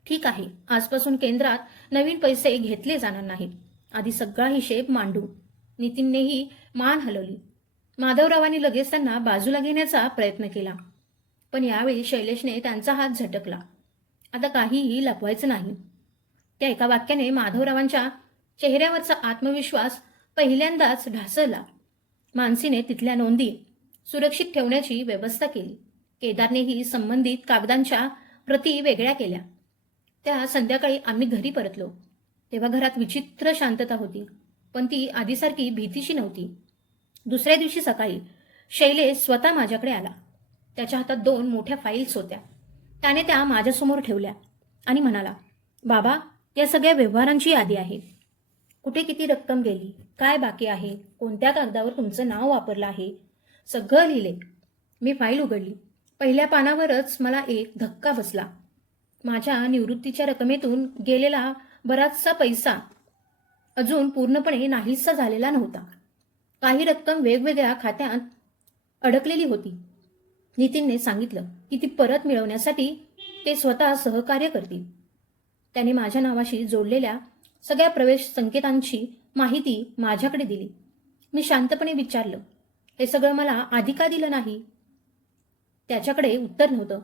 ठीक आहे, आजपासून केंद्रात नवीन पैसे घेतले जाणार नाहीत. आधी सगळा हिशेब मांडू. नितीननेही मान हलवली. माधवरावांनी लगेच त्यांना बाजूला घेण्याचा प्रयत्न केला, पण यावेळी शैलेशने त्यांचा हात झटकला. आता काहीही लपवायचं नाही. त्या एका वाक्याने माधवरावांच्या चेहऱ्यावरचा आत्मविश्वास पहिल्यांदाच ढासळला. मानसीने तिथल्या नोंदी सुरक्षित ठेवण्याची व्यवस्था केली. केदारनेही संबंधित कागदांच्या प्रती वेगळ्या केल्या. त्या संध्याकाळी आम्ही घरी परतलो. तेव्हा घरात विचित्र शांतता होती, पण ती आधीसारखी भीतीशी नव्हती. दुसऱ्या दिवशी सकाळी शैलेश स्वतः माझ्याकडे आला. त्याच्या हातात 2 मोठ्या फाईल्स होत्या. त्याने त्या माझ्यासमोर ठेवल्या आणि म्हणाला, बाबा, या सगळ्या व्यवहारांची यादी आहे. कुठे किती रक्कम गेली, काय बाकी आहे, कोणत्या कागदावर तुमचं नाव वापरलं आहे, सगळं लिहिले. मी फाईल उघडली. पहिल्या पानावरच मला एक धक्का बसला. माझ्या निवृत्तीच्या रकमेतून गेलेला बराचसा पैसा अजून पूर्णपणे नाहीसा झालेला नव्हता. काही रक्कम वेगवेगळ्या खात्यात अडकलेली होती. नितीनने सांगितलं की ती परत मिळवण्यासाठी ते स्वतः सहकार्य करतील. त्याने माझ्या नावाशी जोडलेल्या सगळ्या प्रवेश संकेतांची माहिती माझ्याकडे दिली. मी शांतपणे विचारलं, हे सगळं मला आधी का दिलं नाही? त्याच्याकडे उत्तर नव्हतं.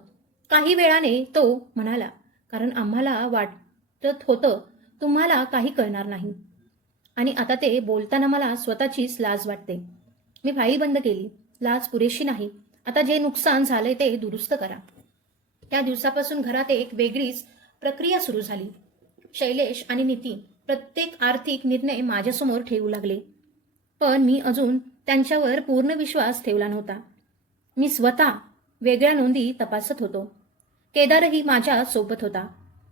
काही वेळाने तो म्हणाला, कारण आम्हाला वाटत होतं तुम्हाला काही कळणार नाही. आणि आता ते बोलताना मला स्वतःचीच लाज वाटते. मी फाईल बंद केली. लाज पुरेशी नाही. आता जे नुकसान झालंय ते दुरुस्त करा. त्या दिवसापासून घरात एक वेगळीच प्रक्रिया सुरू झाली. शैलेश आणि नितीन प्रत्येक आर्थिक निर्णय माझ्यासमोर ठेवू लागले, पण मी अजून त्यांच्यावर पूर्ण विश्वास ठेवला नव्हता. मी स्वतः वेगळ्या नोंदी तपासत होतो. केदारही माझ्या सोबत होता.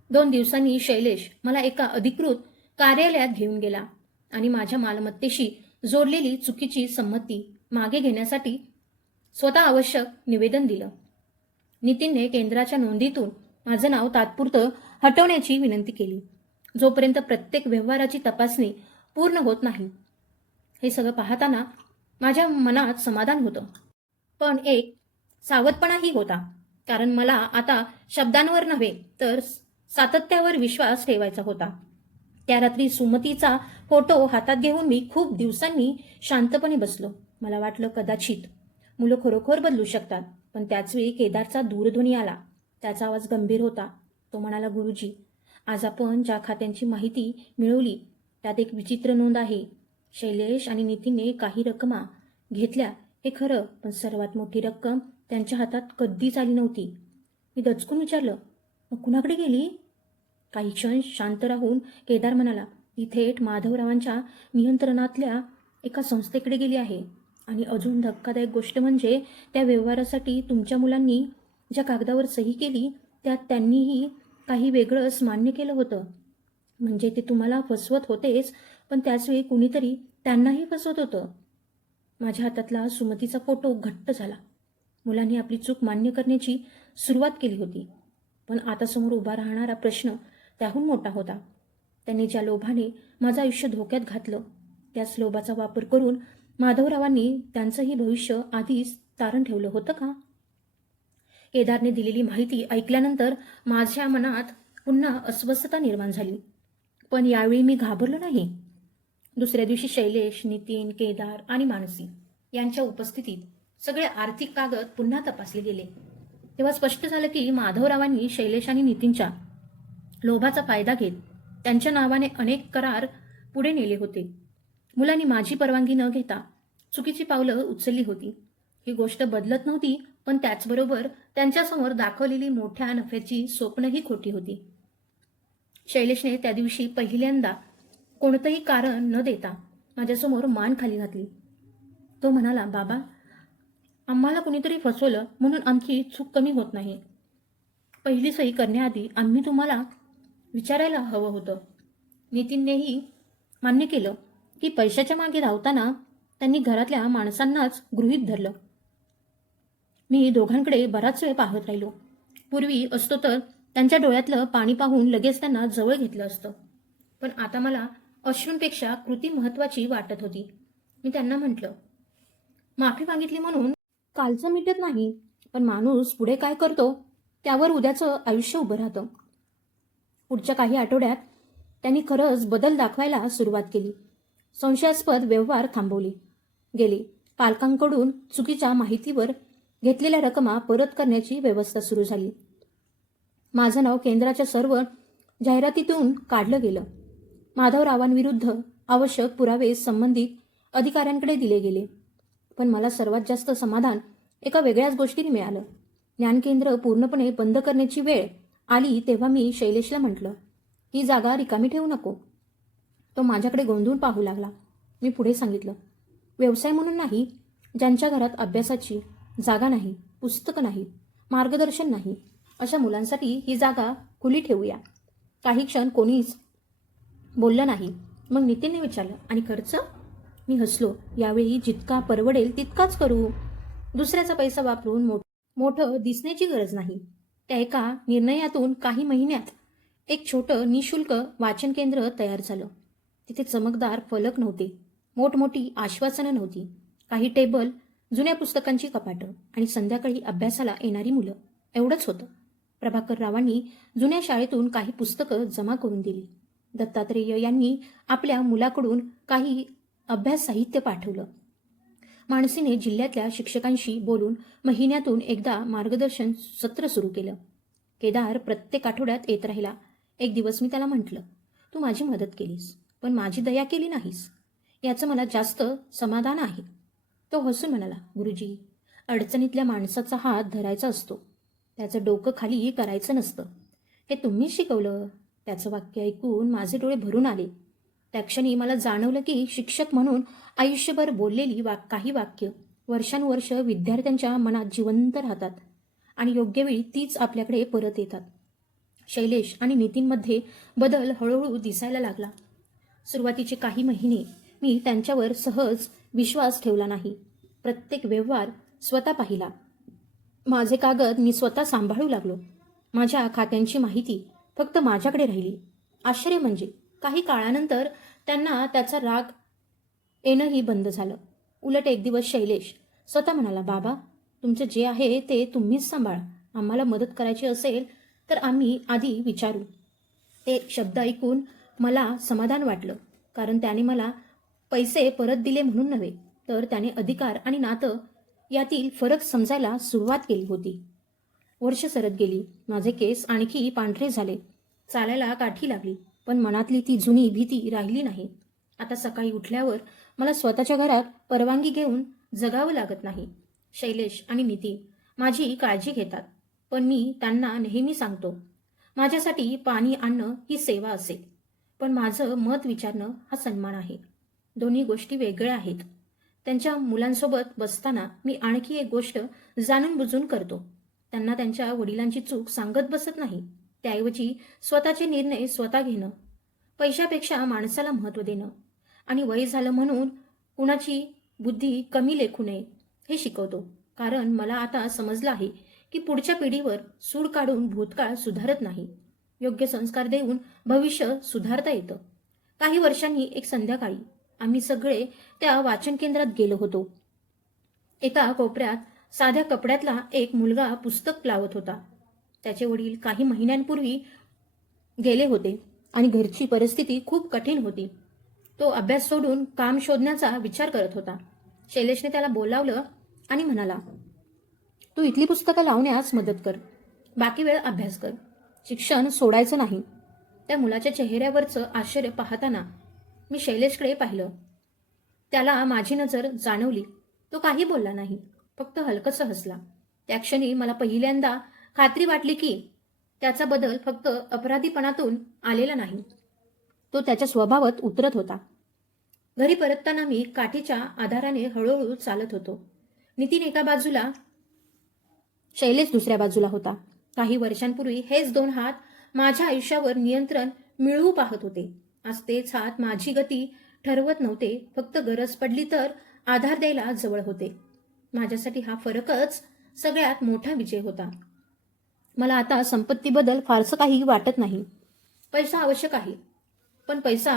2 दिवसांनी शैलेश मला एका अधिकृत कार्यालयात घेऊन गेला आणि माझ्या मालमत्तेशी जोडलेली चुकीची संमती मागे घेण्यासाठी स्वतः आवश्यक निवेदन दिलं. नितीनने केंद्राच्या नोंदीतून माझं नाव तात्पुरतं हटवण्याची विनंती केली, जोपर्यंत प्रत्येक व्यवहाराची तपासणी पूर्ण होत नाही. हे सगळं पाहताना माझ्या मनात समाधान होतं, पण एक सावधपणाही होता, कारण मला आता शब्दांवर नव्हे तर सातत्यावर विश्वास ठेवायचा होता. त्या रात्री सुमतीचा फोटो हातात घेऊन मी खूप दिवसांनी शांतपणे बसलो. मला वाटलं कदाचित मुलं खरोखर बदलू शकतात, पण त्याचवेळी केदारचा दूरध्वनी आला. त्याचा आवाज गंभीर होता. तो म्हणाला, गुरुजी, आज आपण ज्या खात्यांची माहिती मिळवली त्यात एक विचित्र नोंद आहे. शैलेश आणि नितीनने काही रकमा घेतल्या हे खरं, पण सर्वात मोठी रक्कम त्यांच्या हातात कधीच आली नव्हती. मी दचकून विचारलं, मग कुणाकडे गेली? काही क्षण शांत राहून केदार म्हणाला, ती थेट माधवरावांच्या नियंत्रणातल्या एका संस्थेकडे गेली आहे. आणि अजून धक्कादायक गोष्ट म्हणजे त्या व्यवहारासाठी तुमच्या मुलांनी ज्या कागदावर सही केली त्यात त्यांनीही काही वेगळंच मान्य केलं होतं. म्हणजे ते तुम्हाला फसवत होतेच, पण त्याचवेळी कुणीतरी त्यांनाही फसवत होतं. माझ्या हातातला सुमतीचा फोटो घट्ट झाला. मुलांनी आपली चूक मान्य करण्याची सुरुवात केली होती, पण आता समोर उभा राहणारा प्रश्न त्याहून मोठा होता. त्यांनी ज्या लोभाने माझं आयुष्य धोक्यात घातलं, त्याच लोभाचा वापर करून माधवरावांनी त्यांचंही भविष्य आधीच तारण ठेवलं होतं का? केदारने दिलेली माहिती ऐकल्यानंतर माझ्या मनात पुन्हा अस्वस्थता निर्माण झाली, पण यावेळी मी घाबरलो नाही. दुसऱ्या दिवशी शैलेश, नितीन, केदार आणि मानसी यांच्या उपस्थितीत सगळे आर्थिक कागद पुन्हा तपासले गेले. तेव्हा स्पष्ट झालं की माधवरावांनी शैलेश आणि नितीनच्या लोभाचा फायदा घेत त्यांच्या नावाने अनेक करार पुढे नेले होते. मुलांनी माझी परवानगी न घेता चुकीची पावलं उचलली होती. ही गोष्ट बदलत नव्हती, पण त्याचबरोबर त्यांच्यासमोर दाखवलेली मोठ्या नफ्याची स्वप्नही खोटी होती. शैलेशने त्या दिवशी पहिल्यांदा कोणतंही कारण न देता माझ्यासमोर मान खाली घातली. तो म्हणाला, बाबा, आम्हाला कुणीतरी फसवलं म्हणून आमची चूक कमी होत नाही. पहिली सही करण्याआधी आम्ही तुम्हाला विचारायला हवं होतं. नितीननेही मान्य केलं की पैशाच्या मागे धावताना त्यांनी घरातल्या माणसांनाच गृहीत धरलं. मी दोघांकडे बराच वेळ पाहत राहिलो. पूर्वी असतो तर त्यांच्या डोळ्यातलं पाणी पाहून लगेच त्यांना जवळ घेतलं असतं, पण आता मला अश्रूंपेक्षा कृती महत्वाची वाटत होती. मी त्यांना म्हटलं, माफी मागितली म्हणून कालचं मिटत नाही, पण माणूस पुढे काय करतो त्यावर उद्याचं आयुष्य उभं राहतं. पुढच्या काही आठवड्यात त्यांनी खरंच बदल दाखवायला सुरुवात केली. संशयास्पद व्यवहार थांबवले गेले. पालकांकडून चुकीच्या माहितीवर घेतलेल्या रकमा परत करण्याची व्यवस्था सुरू झाली. माझं नाव केंद्राच्या सर्व जाहिरातीतून काढलं गेलं. माधवरावांविरुद्ध आवश्यक पुरावे संबंधित अधिकाऱ्यांकडे दिले गेले. पण मला सर्वात जास्त समाधान एका वेगळ्याच गोष्टीने मिळालं. ज्ञानकेंद्र पूर्णपणे बंद करण्याची वेळ आली तेव्हा मी शैलेशला म्हटलं, ही जागा रिकामी ठेवू नको. तो माझ्याकडे गोंधळून पाहू लागला. मी पुढे सांगितलं, व्यवसाय म्हणून नाही, ज्यांच्या घरात अभ्यासाची जागा नाही, पुस्तकं नाही, मार्गदर्शन नाही, अशा मुलांसाठी ही जागा खुली ठेवूया. काही क्षण कोणीच बोललं नाही. मग नितीनने विचारलं, आणि खर्च? मी हसलो. यावेळी जितका परवडेल तितकाच करू. दुसऱ्याचा पैसा वापरून मोठं दिसण्याची गरज नाही. त्या एका निर्णयातून काही महिन्यात एक छोटं निशुल्क वाचन केंद्र तयार झालं. तिथे चमकदार फलक नव्हते, मोठमोठी आश्वासनं नव्हती, काही टेबल, जुन्या पुस्तकांची कपाटं आणि संध्याकाळी अभ्यासाला येणारी मुलं, एवढंच होतं. प्रभाकर रावांनी जुन्या शाळेतून काही पुस्तकं जमा करून दिली. दत्तात्रेय यांनी आपल्या मुलाकडून काही अभ्यास साहित्य पाठवलं. मानसीने जिल्ह्यातल्या शिक्षकांशी बोलून महिन्यातून एकदा मार्गदर्शन सत्र सुरू केलं. केदार प्रत्येक आठवड्यात येत राहिला. एक दिवस मी त्याला म्हटलं, तू माझी मदत केलीस, पण माझी दया केली नाहीस. याचं मला जास्त समाधान आहे. तो हसून म्हणाला, गुरुजी, अडचणीतल्या माणसाचा हात धरायचा असतो, त्याचं डोकं खाली करायचं नसतं. हे तुम्हीच शिकवलं. त्याचं वाक्य ऐकून माझे डोळे भरून आले. त्या क्षणी मला जाणवलं की शिक्षक म्हणून आयुष्यभर बोललेली काही वाक्य वर्षानुवर्ष विद्यार्थ्यांच्या मनात जिवंत राहतात आणि योग्य वेळी तीच आपल्याकडे परत येतात. शैलेश आणि नितीनमध्ये बदल हळूहळू दिसायला लागला. सुरुवातीचे काही महिने मी त्यांच्यावर सहज विश्वास ठेवला नाही. प्रत्येक व्यवहार स्वतः पाहिला. माझे कागद मी स्वतः सांभाळू लागलो. माझ्या खात्यांची माहिती फक्त माझ्याकडे राहिली. आश्चर्य म्हणजे काही काळानंतर त्यांना त्याचा राग येणंही बंद झालं. उलट एक दिवस शैलेश स्वतः म्हणाला, बाबा, तुमचं जे आहे ते तुम्हीच सांभाळा. आम्हाला मदत करायची असेल तर आम्ही आधी विचारू. ते शब्द ऐकून मला समाधान वाटलं, कारण त्याने मला पैसे परत दिले म्हणून नव्हे, तर त्याने अधिकार आणि नातं यातील फरक समजायला सुरुवात केली होती. वर्ष सरत गेली. माझे केस आणखी पांढरे झाले. चालायला काठी लागली, पण मनातली ती जुनी भीती राहिली नाही. आता सकाळी उठल्यावर मला स्वतःच्या घरात परवानगी घेऊन जगावं लागत नाही. शैलेश आणि नितीन माझी काळजी घेतात, पण मी त्यांना नेहमी सांगतो, माझ्यासाठी पाणी आणणं ही सेवा असेल, पण माझं मत विचारणं हा सन्मान आहे. दोन्ही गोष्टी वेगळ्या आहेत. त्यांच्या मुलांसोबत बसताना मी आणखी एक गोष्ट जाणून बुजून करतो. त्यांना त्यांच्या वडिलांची चूक सांगत बसत नाही. त्याऐवजी स्वतःचे निर्णय स्वतः घेणं, पैशापेक्षा माणसाला महत्त्व देणं आणि वय झालं म्हणून कुणाची बुद्धी कमी लेखू नये हे शिकवतो. कारण मला आता समजलं आहे की पुढच्या पिढीवर सूड काढून भूतकाळ सुधारत नाही, योग्य संस्कार देऊन भविष्य सुधारता येतं. काही वर्षांनी एक संध्याकाळी आम्ही सगळे त्या वाचन केंद्रात गेलो होतो. एका कोपऱ्यात साध्या कपड्यातला एक मुलगा पुस्तक लावत होता. त्याचे वडील काही महिन्यांपूर्वी गेले होते आणि घरची परिस्थिती खूप कठीण होती. तो अभ्यास सोडून काम शोधण्याचा विचार करत होता. शैलेशने त्याला बोलावलं आणि म्हणाला, तू इथली पुस्तकं लावण्यास मदत कर, बाकी वेळ अभ्यास कर. शिक्षण सोडायचं नाही. त्या मुलाच्या चेहऱ्यावरचं आश्चर्य पाहताना मी शैलेशकडे पाहिलं. त्याला माझी नजर जाणवली. तो काही बोलला नाही, फक्त हलकसं हसला. त्या क्षणी मला पहिल्यांदा खात्री वाटली की त्याचा बदल फक्त अपराधीपणातून आलेला नाही, तो त्याच्या स्वभावात उतरत होता. घरी परतताना मी काठीच्या आधाराने हळूहळू चालत होतो. नितीन एका बाजूला, शैलेश दुसऱ्या बाजूला होता. काही वर्षांपूर्वी हेच दोन हात माझ्या आयुष्यावर नियंत्रण मिळवू पाहत होते. आज तेच हात माझी गती ठरवत नव्हते, फक्त गरज पडली तर आधार द्यायला जवळ होते. माझ्यासाठी हा फरकच सगळ्यात मोठा विजय होता. मला आता संपत्तीबद्दल फारसं काही वाटत नाही. पैसा आवश्यक आहे, पण पैसा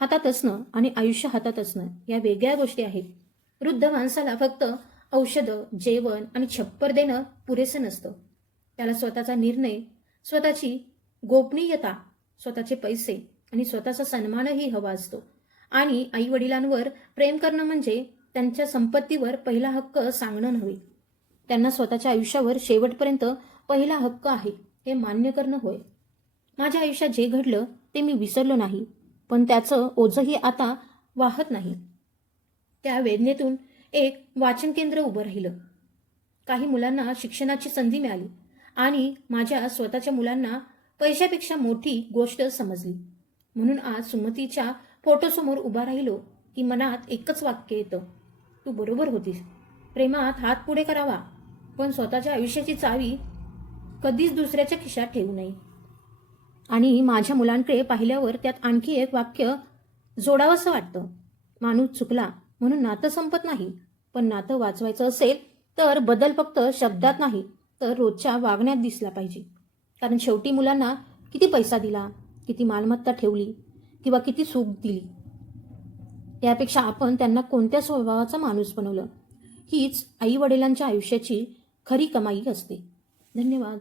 हातात असणं आणि आयुष्य हातात असणं या वेगळ्या गोष्टी आहेत. वृद्ध माणसाला फक्त औषधं, जेवण आणि छप्पर देणं पुरेसं नसतं. त्याला स्वतःचा निर्णय, स्वतःची गोपनीयता, स्वतःचे पैसे आणि स्वतःचा सन्मानही हवा असतो. आणि आई वडिलांवर प्रेम करणं म्हणजे त्यांच्या संपत्तीवर पहिला हक्क सांगणं नव्हे. त्यांना स्वतःच्या आयुष्यावर शेवटपर्यंत पहिला हक्क आहे हे मान्य करणं होय. माझ्या आयुष्यात जे घडलं ते मी विसरलो नाही, पण त्याचं ओझंही आता वाहत नाही. त्या वेदनेतून एक वाचन केंद्र उभं राहिलं. काही मुलांना शिक्षणाची संधी मिळाली आणि माझ्या स्वतःच्या मुलांना पैशापेक्षा मोठी गोष्ट समजली. म्हणून आज सुमतीच्या फोटोसमोर उभा राहिलो की मनात एकच वाक्य येतं, तू बरोबर होतीस. प्रेमात हात पुढे करावा, पण स्वतःच्या आयुष्याची चावी कधीच दुसऱ्याच्या खिशात ठेवू नये. आणि माझ्या मुलांकडे पाहिल्यावर त्यात आणखी एक वाक्य जोडावंसं वाटतं. माणूस चुकला म्हणून नातं संपत नाही, पण नातं वाचवायचं असेल तर बदल फक्त शब्दात नाही तर रोजच्या वागण्यात दिसला पाहिजे. कारण शेवटी मुलांना किती पैसा दिला, किती मालमत्ता ठेवली किंवा किती सुख दिली, यापेक्षा आपण त्यांना कोणत्या स्वभावाचा माणूस बनवलं, हीच आई वडिलांच्या आयुष्याची खरी कमाई असते. धन्यवाद.